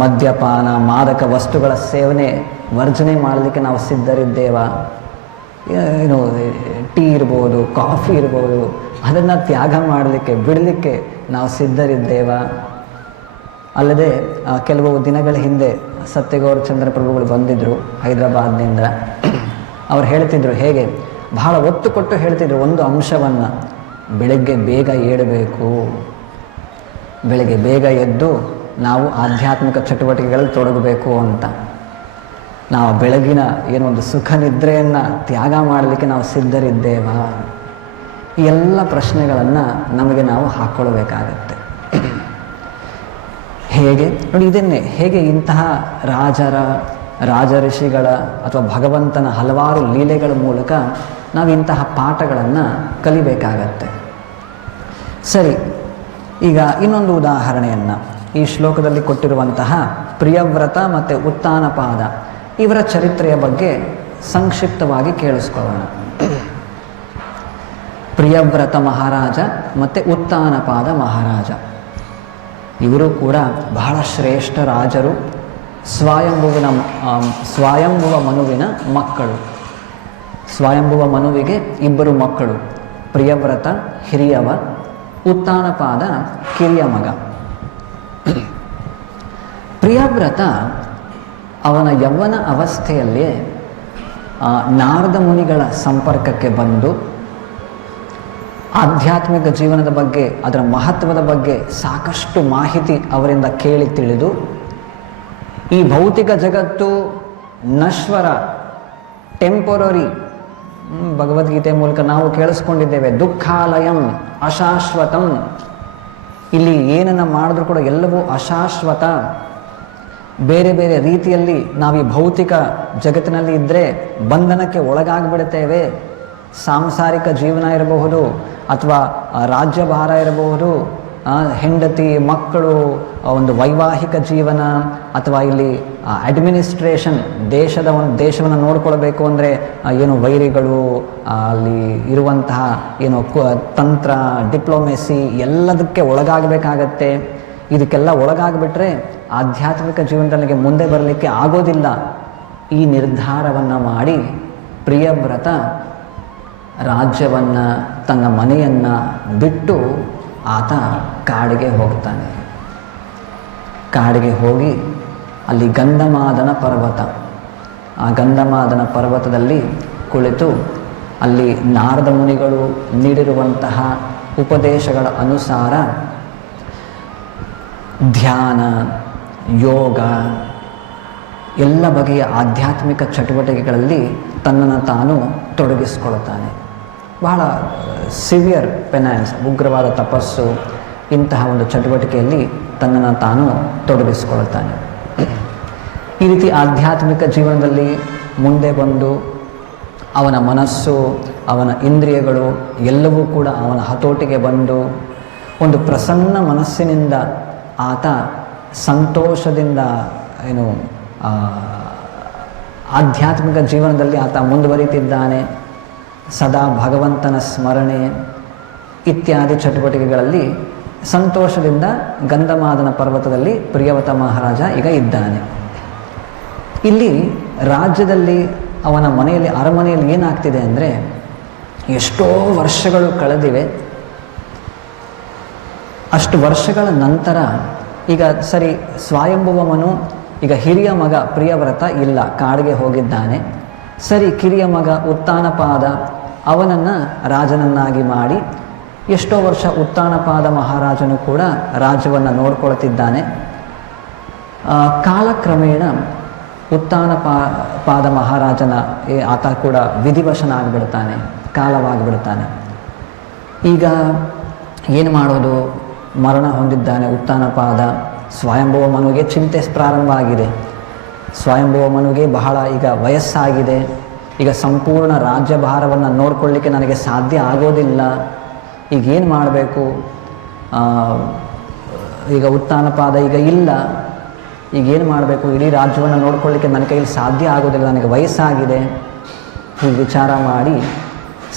ಮದ್ಯಪಾನ, ಮಾದಕ ವಸ್ತುಗಳ ಸೇವನೆ ವರ್ಜನೆ ಮಾಡಲಿಕ್ಕೆ ನಾವು ಸಿದ್ಧರಿದ್ದೇವಾ? ಟೀ ಇರ್ಬೋದು, ಕಾಫಿ ಇರ್ಬೋದು, ಅದನ್ನು ತ್ಯಾಗ ಮಾಡಲಿಕ್ಕೆ, ಬಿಡಲಿಕ್ಕೆ ನಾವು ಸಿದ್ಧರಿದ್ದೇವಾ? ಅಲ್ಲದೆ ಕೆಲವು ದಿನಗಳ ಹಿಂದೆ ಸತ್ಯಗೌರಚಂದ್ರ ಪ್ರಭುಗಳು ಬಂದಿದ್ದರು ಹೈದರಾಬಾದ್ನಿಂದ. ಅವ್ರು ಹೇಳ್ತಿದ್ರು, ಹೇಗೆ ಬಹಳ ಒತ್ತು ಕೊಟ್ಟು ಹೇಳ್ತಿದ್ರು ಒಂದು ಅಂಶವನ್ನು, ಬೆಳಗ್ಗೆ ಬೇಗ ಏಳಬೇಕು, ಬೆಳಗ್ಗೆ ಬೇಗ ಎದ್ದು ನಾವು ಆಧ್ಯಾತ್ಮಿಕ ಚಟುವಟಿಕೆಗಳಲ್ಲಿ ತೊಡಗಬೇಕು ಅಂತ. ನಾವು ಬೆಳಗಿನ ಒಂದು ಸುಖ ನಿದ್ರೆಯನ್ನು ತ್ಯಾಗ ಮಾಡಲಿಕ್ಕೆ ನಾವು ಸಿದ್ಧರಿದ್ದೇವಾ? ಈ ಎಲ್ಲ ಪ್ರಶ್ನೆಗಳನ್ನು ನಮಗೆ ನಾವು ಹಾಕ್ಕೊಳ್ಬೇಕಾಗತ್ತೆ. ಹೇಗೆ ನೋಡಿ, ಇದನ್ನೇ ಹೇಗೆ ಇಂತಹ ರಾಜ ಋಷಿಗಳ ಅಥವಾ ಭಗವಂತನ ಹಲವಾರು ಲೀಲೆಗಳ ಮೂಲಕ ನಾವು ಇಂತಹ ಪಾಠಗಳನ್ನು ಕಲಿಬೇಕಾಗತ್ತೆ. ಸರಿ, ಈಗ ಇನ್ನೊಂದು ಉದಾಹರಣೆಯನ್ನು ಈ ಶ್ಲೋಕದಲ್ಲಿ ಕೊಟ್ಟಿರುವಂತಹ ಪ್ರಿಯವ್ರತ ಮತ್ತು ಉತ್ತಾನಪಾದ ಇವರ ಚರಿತ್ರೆಯ ಬಗ್ಗೆ ಸಂಕ್ಷಿಪ್ತವಾಗಿ ಕೇಳಿಸ್ಕೊಳ್ಳೋಣ. ಪ್ರಿಯವ್ರತ ಮಹಾರಾಜ ಮತ್ತು ಉತ್ತಾನಪಾದ ಮಹಾರಾಜ ಇವರು ಕೂಡ ಬಹಳ ಶ್ರೇಷ್ಠ ರಾಜರು. ಸ್ವಯಂಭುವ ಮನುವಿನ ಮಕ್ಕಳು. ಸ್ವಯಂಭುವ ಮನುವಿಗೆ ಇಬ್ಬರು ಮಕ್ಕಳು, ಪ್ರಿಯವ್ರತ ಹಿರಿಯವ, ಉತ್ತಾನಪಾದ ಕಿರಿಯ ಮಗ. ಪ್ರಿಯವ್ರತ ಅವನ ಯೌವನ ಅವಸ್ಥೆಯಲ್ಲೇ ನಾರದ ಮುನಿಗಳ ಸಂಪರ್ಕಕ್ಕೆ ಬಂದು ಆಧ್ಯಾತ್ಮಿಕ ಜೀವನದ ಬಗ್ಗೆ, ಅದರ ಮಹತ್ವದ ಬಗ್ಗೆ ಸಾಕಷ್ಟು ಮಾಹಿತಿ ಅವರಿಂದ ಕೇಳಿ ತಿಳಿದು, ಈ ಭೌತಿಕ ಜಗತ್ತು ನಶ್ವರ, ಟೆಂಪೊರರಿ, ಭಗವದ್ಗೀತೆ ಮೂಲಕ ನಾವು ಕೇಳಿಸ್ಕೊಂಡಿದ್ದೇವೆ, ದುಃಖಾಲಯಂ ಅಶಾಶ್ವತಂ, ಇಲ್ಲಿ ಏನನ್ನು ಮಾಡಿದ್ರೂ ಕೂಡ ಎಲ್ಲವೂ ಅಶಾಶ್ವತ. ಬೇರೆ ಬೇರೆ ರೀತಿಯಲ್ಲಿ ನಾವು ಈ ಭೌತಿಕ ಜಗತ್ತಿನಲ್ಲಿ ಇದ್ದರೆ ಬಂಧನಕ್ಕೆ ಒಳಗಾಗಿಬಿಡುತ್ತೇವೆ. ಸಾಂಸಾರಿಕ ಜೀವನ ಇರಬಹುದು, ಅಥವಾ ರಾಜ್ಯಭಾರ ಇರಬಹುದು, ಹೆಂಡತಿ ಮಕ್ಕಳು, ಒಂದು ವೈವಾಹಿಕ ಜೀವನ, ಅಥವಾ ಇಲ್ಲಿ ಅಡ್ಮಿನಿಸ್ಟ್ರೇಷನ್, ದೇಶವನ್ನು ನೋಡ್ಕೊಳ್ಬೇಕು ಅಂದರೆ ಏನು ವೈರಿಗಳು, ಅಲ್ಲಿ ಇರುವಂತಹ ಏನು ತಂತ್ರ, ಡಿಪ್ಲೊಮೆಸಿ ಎಲ್ಲದಕ್ಕೆ ಒಳಗಾಗಬೇಕಾಗತ್ತೆ. ಇದಕ್ಕೆಲ್ಲ ಒಳಗಾಗ್ಬಿಟ್ರೆ ಆಧ್ಯಾತ್ಮಿಕ ಜೀವನದಲ್ಲಿ ಮುಂದೆ ಬರಲಿಕ್ಕೆ ಆಗೋದಿಲ್ಲ. ಈ ನಿರ್ಧಾರವನ್ನು ಮಾಡಿ ಪ್ರಿಯವ್ರತ ರಾಜ್ಯವನ್ನು, ತನ್ನ ಮನೆಯನ್ನು ಬಿಟ್ಟು ಆತ ಕಾಡಿಗೆ ಹೋಗ್ತಾನೆ. ಕಾಡಿಗೆ ಹೋಗಿ ಅಲ್ಲಿ ಗಂಧಮಾದನ ಪರ್ವತ, ಆ ಗಂಧಮಾದನ ಪರ್ವತದಲ್ಲಿ ಕುಳಿತು ಅಲ್ಲಿ ನಾರದ ಮುನಿಗಳು ನೀಡಿರುವಂತಹ ಉಪದೇಶಗಳ ಅನುಸಾರ ಧ್ಯಾನ, ಯೋಗ, ಎಲ್ಲ ಬಗೆಯ ಆಧ್ಯಾತ್ಮಿಕ ಚಟುವಟಿಕೆಗಳಲ್ಲಿ ತನ್ನನ್ನು ತಾನು ತೊಡಗಿಸಿಕೊಳ್ಳುತ್ತಾನೆ. ಬಹಳ ಸಿವಿಯರ್ ಪೆನಾನ್ಸ್, ಉಗ್ರವಾದ ತಪಸ್ಸು, ಇಂತಹ ಒಂದು ಚಟುವಟಿಕೆಯಲ್ಲಿ ತನ್ನನ್ನು ತಾನು ತೊಡಗಿಸಿಕೊಳ್ಳುತ್ತಾನೆ. ಈ ರೀತಿ ಆಧ್ಯಾತ್ಮಿಕ ಜೀವನದಲ್ಲಿ ಮುಂದೆ ಬಂದು ಅವನ ಮನಸ್ಸು, ಅವನ ಇಂದ್ರಿಯಗಳು ಎಲ್ಲವೂ ಕೂಡ ಅವನ ಹತೋಟಿಗೆ ಬಂದು ಒಂದು ಪ್ರಸನ್ನ ಮನಸ್ಸಿನಿಂದ ಆತ ಸಂತೋಷದಿಂದ ಏನು ಆಧ್ಯಾತ್ಮಿಕ ಜೀವನದಲ್ಲಿ ಆತ ಮುಂದುವರಿತಿದ್ದಾನೆ. ಸದಾ ಭಗವಂತನ ಸ್ಮರಣೆ ಇತ್ಯಾದಿ ಚಟುವಟಿಕೆಗಳಲ್ಲಿ ಸಂತೋಷದಿಂದ ಗಂಧಮಾದನ ಪರ್ವತದಲ್ಲಿ ಪ್ರಿಯವ್ರತ ಮಹಾರಾಜ ಈಗ ಇದ್ದಾನೆ. ಇಲ್ಲಿ ರಾಜ್ಯದಲ್ಲಿ ಅವನ ಮನೆಯಲ್ಲಿ, ಅರಮನೆಯಲ್ಲಿ ಏನಾಗ್ತಿದೆ ಅಂದರೆ, ಎಷ್ಟೋ ವರ್ಷಗಳು ಕಳೆದಿವೆ. ಅಷ್ಟು ವರ್ಷಗಳ ನಂತರ ಈಗ ಸರಿ, ಸ್ವಯಂಭುವಮನು ಈಗ ಹಿರಿಯ ಮಗ ಪ್ರಿಯವ್ರತ ಇಲ್ಲ, ಕಾಡಿಗೆ ಹೋಗಿದ್ದಾನೆ. ಸರಿ, ಕಿರಿಯ ಮಗ ಉತ್ತಾನಪಾದ ಅವನನ್ನು ರಾಜನನ್ನಾಗಿ ಮಾಡಿ ಎಷ್ಟೋ ವರ್ಷ ಉತ್ತಾನಪಾದ ಮಹಾರಾಜನು ಕೂಡ ರಾಜ್ಯವನ್ನು ನೋಡ್ಕೊಳ್ತಿದ್ದಾನೆ. ಕಾಲಕ್ರಮೇಣ ಉತ್ತಾನಪಾದ ಮಹಾರಾಜನ ಆತ ಕೂಡ ವಿಧಿವಶನಾಗಿಬಿಡ್ತಾನೆ, ಕಾಲವಾಗಿಬಿಡ್ತಾನೆ. ಈಗ ಏನು ಮಾಡೋದು? ಮರಣ ಹೊಂದಿದ್ದಾನೆ ಉತ್ತಾನಪಾದ. ಸ್ವಯಂಭುವ ಮನುವಿಗೆ ಚಿಂತೆ ಪ್ರಾರಂಭ ಆಗಿದೆ. ಸ್ವಯಂಭುವ ಮನುವಿಗೆ ಬಹಳ ಈಗ ವಯಸ್ಸಾಗಿದೆ. ಈಗ ಸಂಪೂರ್ಣ ರಾಜ್ಯಭಾರವನ್ನು ನೋಡಿಕೊಳ್ಳಿಕ್ಕೆ ನನಗೆ ಸಾಧ್ಯ ಆಗೋದಿಲ್ಲ. ಈಗೇನು ಮಾಡಬೇಕು? ಈಗ ಉತ್ತಾನಪಾದ ಈಗ ಇಲ್ಲ, ಈಗೇನು ಮಾಡಬೇಕು? ಇಡೀ ರಾಜ್ಯವನ್ನು ನೋಡ್ಕೊಳ್ಳಿಕ್ಕೆ ನನ್ನ ಕೈಯಲ್ಲಿ ಸಾಧ್ಯ ಆಗೋದಿಲ್ಲ, ನನಗೆ ವಯಸ್ಸಾಗಿದೆ. ಹೀಗೆ ವಿಚಾರ ಮಾಡಿ,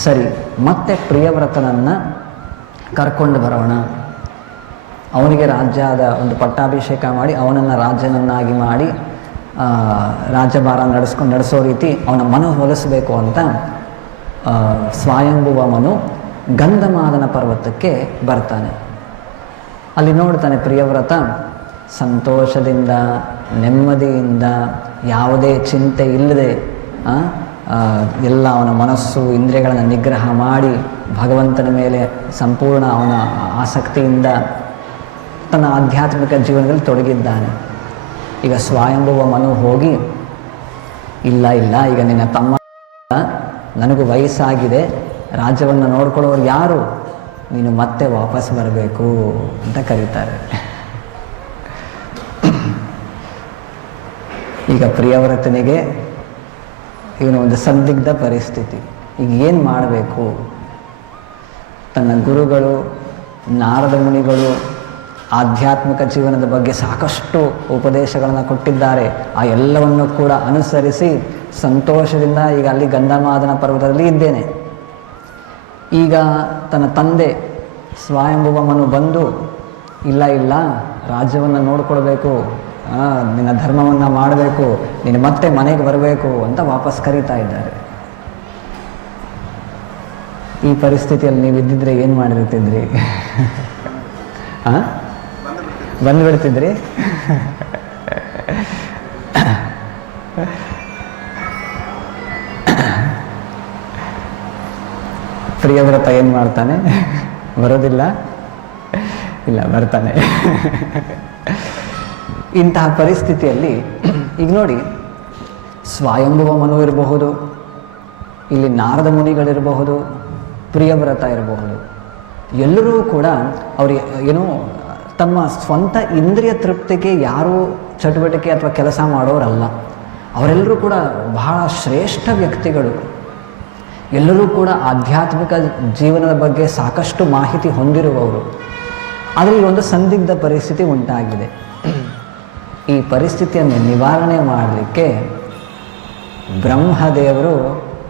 ಸರಿ ಮತ್ತೆ ಪ್ರಿಯವ್ರತನನ್ನು ಕರ್ಕೊಂಡು ಬರೋಣ, ಅವನಿಗೆ ರಾಜ್ಯದ ಒಂದು ಪಟ್ಟಾಭಿಷೇಕ ಮಾಡಿ ಅವನನ್ನು ರಾಜ್ಯನನ್ನಾಗಿ ಮಾಡಿ ರಾಜ್ಯಭಾರ ನಡೆಸೋ ರೀತಿ ಅವನ ಮನವೊಲಿಸಬೇಕು ಅಂತ ಸ್ವಯಂಭುವ ಮನು ಗಂಧಮಾದನ ಪರ್ವತಕ್ಕೆ ಬರ್ತಾನೆ. ಅಲ್ಲಿ ನೋಡ್ತಾನೆ ಪ್ರಿಯವ್ರತ ಸಂತೋಷದಿಂದ, ನೆಮ್ಮದಿಯಿಂದ, ಯಾವುದೇ ಚಿಂತೆ ಇಲ್ಲದೆ ಎಲ್ಲ ಅವನ ಮನಸ್ಸು ಇಂದ್ರಿಯಗಳನ್ನು ನಿಗ್ರಹ ಮಾಡಿ ಭಗವಂತನ ಮೇಲೆ ಸಂಪೂರ್ಣ ಅವನ ಆಸಕ್ತಿಯಿಂದ ತನ್ನ ಆಧ್ಯಾತ್ಮಿಕ ಜೀವನದಲ್ಲಿ ತೊಡಗಿದ್ದಾನೆ. ಈಗ ಸ್ವಯಂಭುವ ಮನು ಹೋಗಿ, ಇಲ್ಲ ಈಗ ನಿನ್ನ ತಮ್ಮ, ನನಗೂ ವಯಸ್ಸಾಗಿದೆ, ರಾಜ್ಯವನ್ನು ನೋಡ್ಕೊಳ್ಳೋರು ಯಾರು, ನೀನು ಮತ್ತೆ ವಾಪಸ್ ಬರಬೇಕು ಅಂತ ಕರೀತಾರೆ. ಈಗ ಪ್ರಿಯವ್ರತನಿಗೆ ಇವನು ಒಂದು ಸಂದಿಗ್ಧ ಪರಿಸ್ಥಿತಿ. ಈಗ ಏನು ಮಾಡಬೇಕು? ತನ್ನ ಗುರುಗಳು ನಾರದ ಮುನಿಗಳು ಆಧ್ಯಾತ್ಮಿಕ ಜೀವನದ ಬಗ್ಗೆ ಸಾಕಷ್ಟು ಉಪದೇಶಗಳನ್ನು ಕೊಟ್ಟಿದ್ದಾರೆ. ಆ ಎಲ್ಲವನ್ನು ಕೂಡ ಅನುಸರಿಸಿ ಸಂತೋಷದಿಂದ ಈಗ ಅಲ್ಲಿ ಗಂಧಮಾದನ ಪರ್ವತದಲ್ಲಿ ಇದ್ದೇನೆ. ಈಗ ತನ್ನ ತಂದೆ ಸ್ವಯಂಭುವ ಮನು ಬಂದು ಇಲ್ಲ ರಾಜ್ಯವನ್ನು ನೋಡ್ಕೊಳ್ಬೇಕು, ನಿನ್ನ ಧರ್ಮವನ್ನು ಮಾಡಬೇಕು, ನೀನು ಮತ್ತೆ ಮನೆಗೆ ಬರಬೇಕು ಅಂತ ವಾಪಸ್ ಕರೀತಾ ಇದ್ದಾರೆ. ಈ ಪರಿಸ್ಥಿತಿಯಲ್ಲಿ ನೀವು ಇದ್ದಿದ್ರೆ ಏನು ಮಾಡಿರ್ತಿದ್ರಿ? ಬಂದುಬಿಡ್ತಿದ್ರಿ? ಪ್ರಿಯವ್ರತ ಏನು ಮಾಡ್ತಾನೆ? ಬರೋದಿಲ್ಲ? ಇಲ್ಲ, ಬರ್ತಾನೆ. ಇಂತಹ ಪರಿಸ್ಥಿತಿಯಲ್ಲಿ ಈಗ ನೋಡಿ, ಸ್ವಯಂಭುವ ಮನು ಇರಬಹುದು, ಇಲ್ಲಿ ನಾರದ ಮುನಿಗಳಿರಬಹುದು, ಪ್ರಿಯವ್ರತ ಇರಬಹುದು. ಎಲ್ಲರೂ ಕೂಡ ಅವರು ಏನೋ ತಮ್ಮ ಸ್ವಂತ ಇಂದ್ರಿಯ ತೃಪ್ತಿಗೆ ಯಾರೂ ಚಟುವಟಿಕೆ ಅಥವಾ ಕೆಲಸ ಮಾಡೋರಲ್ಲ. ಅವರೆಲ್ಲರೂ ಕೂಡ ಬಹಳ ಶ್ರೇಷ್ಠ ವ್ಯಕ್ತಿಗಳು. ಎಲ್ಲರೂ ಕೂಡ ಆಧ್ಯಾತ್ಮಿಕ ಜೀವನದ ಬಗ್ಗೆ ಸಾಕಷ್ಟು ಮಾಹಿತಿ ಹೊಂದಿರುವವರು. ಆದರೆ ಈ ಒಂದು ಸಂದಿಗ್ಧ ಪರಿಸ್ಥಿತಿ ಉಂಟಾಗಿದೆ. ಈ ಪರಿಸ್ಥಿತಿಯನ್ನು ನಿವಾರಣೆ ಮಾಡಲಿಕ್ಕೆ ಬ್ರಹ್ಮದೇವರು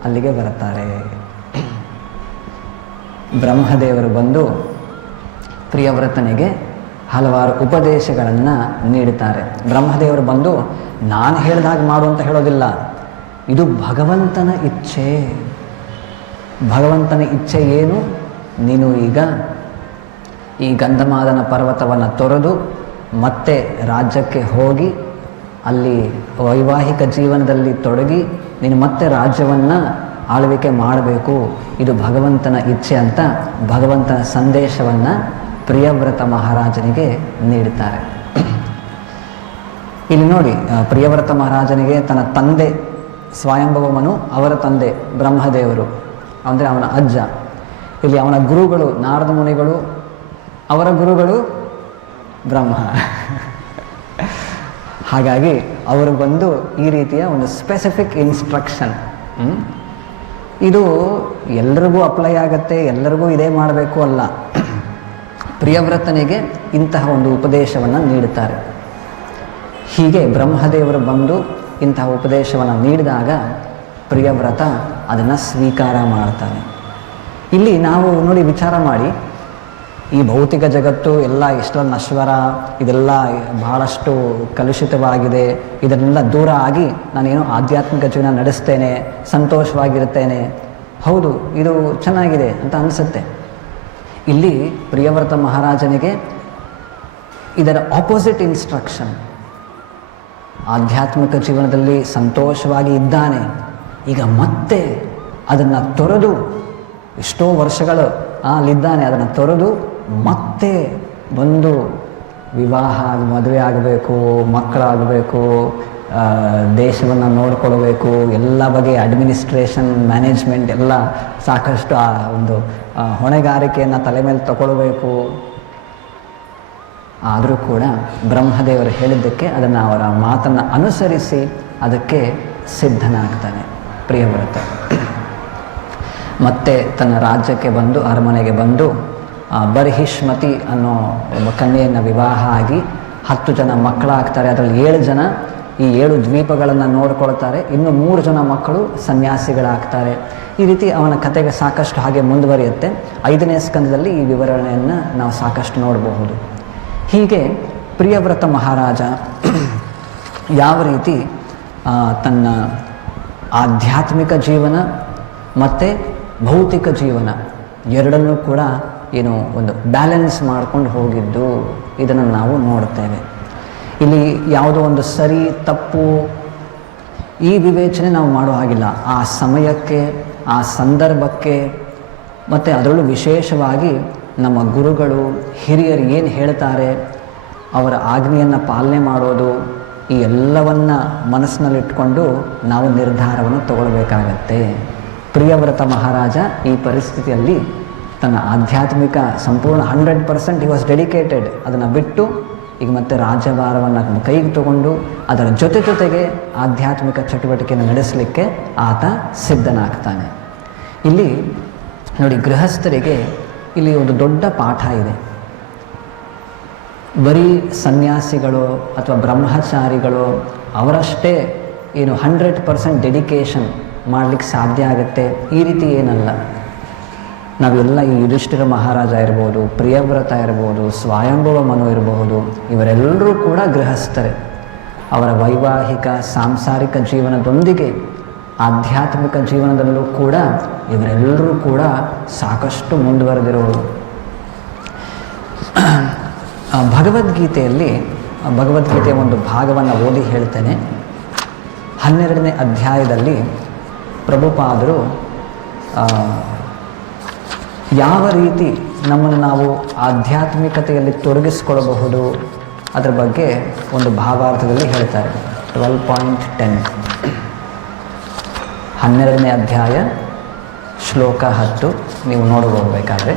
ಅಲ್ಲಿಗೆ ಬರ್ತಾರೆ. ಬ್ರಹ್ಮದೇವರು ಬಂದು ಪ್ರಿಯವ್ರತನಿಗೆ ಹಲವಾರು ಉಪದೇಶಗಳನ್ನು ನೀಡುತ್ತಾರೆ. ಬ್ರಹ್ಮದೇವರು ಬಂದು ನಾನು ಹೇಳಿದಾಗ ಮಾಡು ಅಂತ ಹೇಳೋದಿಲ್ಲ, ಇದು ಭಗವಂತನ ಇಚ್ಛೆ. ಭಗವಂತನ ಇಚ್ಛೆ ಏನು? ನೀನು ಈಗ ಈ ಗಂಧಮಾದನ ಪರ್ವತವನ್ನು ತೊರೆದು ಮತ್ತೆ ರಾಜ್ಯಕ್ಕೆ ಹೋಗಿ ಅಲ್ಲಿ ವೈವಾಹಿಕ ಜೀವನದಲ್ಲಿ ತೊಡಗಿ ನೀನು ಮತ್ತೆ ರಾಜ್ಯವನ್ನು ಆಳ್ವಿಕೆ ಮಾಡಬೇಕು, ಇದು ಭಗವಂತನ ಇಚ್ಛೆ ಅಂತ ಭಗವಂತನ ಸಂದೇಶವನ್ನು ಪ್ರಿಯವ್ರತ ಮಹಾರಾಜನಿಗೆ ನೀಡುತ್ತಾರೆ. ಇಲ್ಲಿ ನೋಡಿ, ಪ್ರಿಯವ್ರತ ಮಹಾರಾಜನಿಗೆ ತನ್ನ ತಂದೆ ಸ್ವಯಂಭುವ ಮನು, ಅವರ ತಂದೆ ಬ್ರಹ್ಮದೇವರು ಅಂದರೆ ಅವನ ಅಜ್ಜ, ಇಲ್ಲಿ ಅವನ ಗುರುಗಳು ನಾರದ ಮುನಿಗಳು, ಅವರ ಗುರುಗಳು ಬ್ರಹ್ಮ. ಹಾಗಾಗಿ ಅವರು ಬಂದು ಈ ರೀತಿಯ ಒಂದು ಸ್ಪೆಸಿಫಿಕ್ ಇನ್ಸ್ಟ್ರಕ್ಷನ್, ಇದು ಎಲ್ಲರಿಗೂ ಅಪ್ಲೈ ಆಗುತ್ತೆ, ಎಲ್ಲರಿಗೂ ಇದೇ ಮಾಡಬೇಕು ಅಲ್ಲ. ಪ್ರಿಯವ್ರತನಿಗೆ ಇಂತಹ ಒಂದು ಉಪದೇಶವನ್ನು ನೀಡುತ್ತಾರೆ. ಹೀಗೆ ಬ್ರಹ್ಮದೇವರು ಬಂದು ಇಂತಹ ಉಪದೇಶವನ್ನು ನೀಡಿದಾಗ ಪ್ರಿಯವ್ರತ ಅದನ್ನು ಸ್ವೀಕಾರ ಮಾಡ್ತಾನೆ. ಇಲ್ಲಿ ನಾವು ನೋಡಿ ವಿಚಾರ ಮಾಡಿ, ಈ ಭೌತಿಕ ಜಗತ್ತು ಎಲ್ಲ ಎಷ್ಟೊಂದು ನಶ್ವರ, ಇದೆಲ್ಲ ಬಹಳಷ್ಟು ಕಲುಷಿತವಾಗಿದೆ, ಇದನ್ನೆಲ್ಲ ದೂರ ಆಗಿ ನಾನೇನೋ ಆಧ್ಯಾತ್ಮಿಕ ಜೀವನ ನಡೆಸ್ತೇನೆ, ಸಂತೋಷವಾಗಿರುತ್ತೇನೆ, ಹೌದು ಇದು ಚೆನ್ನಾಗಿದೆ ಅಂತ ಅನಿಸುತ್ತೆ. ಇಲ್ಲಿ ಪ್ರಿಯವ್ರತ ಮಹಾರಾಜನಿಗೆ ಇದರ ಆಪೋಸಿಟ್ ಇನ್ಸ್ಟ್ರಕ್ಷನ್. ಆಧ್ಯಾತ್ಮಿಕ ಜೀವನದಲ್ಲಿ ಸಂತೋಷವಾಗಿ ಇದ್ದಾನೆ, ಈಗ ಮತ್ತೆ ಅದನ್ನು ತೊರೆದು ಎಷ್ಟೋ ವರ್ಷಗಳು ಅಲ್ಲಿದ್ದಾನೆ, ಅದನ್ನು ತೊರೆದು ಮತ್ತೆ ಬಂದು ವಿವಾಹ ಮದುವೆ ಆಗಬೇಕು, ಮಕ್ಕಳಾಗಬೇಕು, ದೇಶವನ್ನು ನೋಡಿಕೊಳ್ಬೇಕು, ಎಲ್ಲ ಬಗೆಯ ಅಡ್ಮಿನಿಸ್ಟ್ರೇಷನ್ ಮ್ಯಾನೇಜ್ಮೆಂಟ್ ಎಲ್ಲ ಸಾಕಷ್ಟು ಆ ಒಂದು ಹೊಣೆಗಾರಿಕೆಯನ್ನು ತಲೆ ಮೇಲೆ ತಗೊಳ್ಬೇಕು. ಆದರೂ ಕೂಡ ಬ್ರಹ್ಮದೇವರು ಹೇಳಿದ್ದಕ್ಕೆ ಅದನ್ನು ಅವರ ಮಾತನ್ನು ಅನುಸರಿಸಿ ಅದಕ್ಕೆ ಸಿದ್ಧನಾಗ್ತಾನೆ ಪ್ರಿಯವ್ರತ. ಮತ್ತೆ ತನ್ನ ರಾಜ್ಯಕ್ಕೆ ಬಂದು, ಅರಮನೆಗೆ ಬಂದು ಬರ್ಹಿಷ್ಮತಿ ಅನ್ನೋ ಒಬ್ಬ ಕನ್ಯೆಯನ್ನು ವಿವಾಹ ಆಗಿ 10 ಜನ ಮಕ್ಕಳಾಗ್ತಾರೆ. ಅದರಲ್ಲಿ 7 ಜನ ಈ 7 ದ್ವೀಪಗಳನ್ನು ನೋಡ್ಕೊಳ್ತಾರೆ, ಇನ್ನು 3 ಜನ ಮಕ್ಕಳು ಸನ್ಯಾಸಿಗಳಾಗ್ತಾರೆ. ಈ ರೀತಿ ಅವನ ಕಥೆಗೆ ಸಾಕಷ್ಟು ಹಾಗೆ ಮುಂದುವರಿಯುತ್ತೆ. 5ನೇ ಸ್ಕಂದದಲ್ಲಿ ಈ ವಿವರಣೆಯನ್ನು ನಾವು ಸಾಕಷ್ಟು ನೋಡಬಹುದು. ಹೀಗೆ ಪ್ರಿಯವ್ರತ ಮಹಾರಾಜ ಯಾವ ರೀತಿ ತನ್ನ ಆಧ್ಯಾತ್ಮಿಕ ಜೀವನ ಮತ್ತು ಭೌತಿಕ ಜೀವನ ಎರಡನ್ನೂ ಕೂಡ ಏನು ಒಂದು ಬ್ಯಾಲೆನ್ಸ್ ಮಾಡ್ಕೊಂಡು ಹೋಗಿದ್ದು, ಇದನ್ನು ನಾವು ನೋಡ್ತೇವೆ. ಇಲ್ಲಿ ಯಾವುದೋ ಒಂದು ಸರಿ ತಪ್ಪು ಈ ವಿವೇಚನೆ ನಾವು ಮಾಡೋ ಹಾಗಿಲ್ಲ. ಆ ಸಮಯಕ್ಕೆ, ಆ ಸಂದರ್ಭಕ್ಕೆ, ಮತ್ತು ಅದರಲ್ಲೂ ವಿಶೇಷವಾಗಿ ನಮ್ಮ ಗುರುಗಳು ಹಿರಿಯರು ಏನು ಹೇಳ್ತಾರೆ ಅವರ ಆಜ್ಞೆಯನ್ನು ಪಾಲನೆ ಮಾಡೋದು, ಈ ಎಲ್ಲವನ್ನು ಮನಸ್ಸಿನಲ್ಲಿಟ್ಕೊಂಡು ನಾವು ನಿರ್ಧಾರವನ್ನು ತಗೊಳ್ಬೇಕಾಗತ್ತೆ. ಪ್ರಿಯವ್ರತ ಮಹಾರಾಜ ಈ ಪರಿಸ್ಥಿತಿಯಲ್ಲಿ ತನ್ನ ಆಧ್ಯಾತ್ಮಿಕ ಸಂಪೂರ್ಣ 100% ಹಿ ವಾಸ್ ಡೆಡಿಕೇಟೆಡ್. ಅದನ್ನು ಬಿಟ್ಟು ಈಗ ಮತ್ತೆ ರಾಜ್ಯಭಾರವನ್ನು ಕೈಗೆ ತಗೊಂಡು ಅದರ ಜೊತೆಗೆ ಆಧ್ಯಾತ್ಮಿಕ ಚಟುವಟಿಕೆಯನ್ನು ನಡೆಸಲಿಕ್ಕೆ ಆತ ಸಿದ್ಧನಾಗ್ತಾನೆ. ಇಲ್ಲಿ ನೋಡಿ, ಗೃಹಸ್ಥರಿಗೆ ಇಲ್ಲಿ ಒಂದು ದೊಡ್ಡ ಪಾಠ ಇದೆ. ಬರೀ ಸನ್ಯಾಸಿಗಳು ಅಥವಾ ಬ್ರಹ್ಮಚಾರಿಗಳು ಅವರಷ್ಟೇ 100% ಡೆಡಿಕೇಶನ್ ಮಾಡಲಿಕ್ಕೆ ಸಾಧ್ಯ ಆಗುತ್ತೆ, ಈ ರೀತಿ ಏನಲ್ಲ. ನಾವೆಲ್ಲ ಈ ಯುಧಿಷ್ಠಿರ ಮಹಾರಾಜ ಇರ್ಬೋದು, ಪ್ರಿಯವ್ರತ ಇರ್ಬೋದು, ಸ್ವಯಂಭವ ಮನು ಇರಬಹುದು, ಇವರೆಲ್ಲರೂ ಕೂಡ ಗೃಹಸ್ಥರೇ. ಅವರ ವೈವಾಹಿಕ ಸಾಂಸಾರಿಕ ಜೀವನದೊಂದಿಗೆ ಆಧ್ಯಾತ್ಮಿಕ ಜೀವನದಲ್ಲೂ ಕೂಡ ಇವರೆಲ್ಲರೂ ಕೂಡ ಸಾಕಷ್ಟು ಮುಂದುವರೆದಿರೋರು. ಭಗವದ್ಗೀತೆಯ ಒಂದು ಭಾಗವನ್ನು ಓದಿ ಹೇಳ್ತೇನೆ. 12ನೇ ಅಧ್ಯಾಯದಲ್ಲಿ ಪ್ರಭುಪಾದರು ಯಾವ ರೀತಿ ನಮ್ಮನ್ನು ನಾವು ಆಧ್ಯಾತ್ಮಿಕತೆಯಲ್ಲಿ ತೊಡಗಿಸಿಕೊಳ್ಳಬಹುದು ಅದರ ಬಗ್ಗೆ ಒಂದು ಭಾವಾರ್ಥದಲ್ಲಿ ಹೇಳ್ತಾರೆ. 12.10 12ನೇ ಅಧ್ಯಾಯ ಶ್ಲೋಕ 10 ನೀವು ನೋಡಬಹುದಾದ್ರೆ.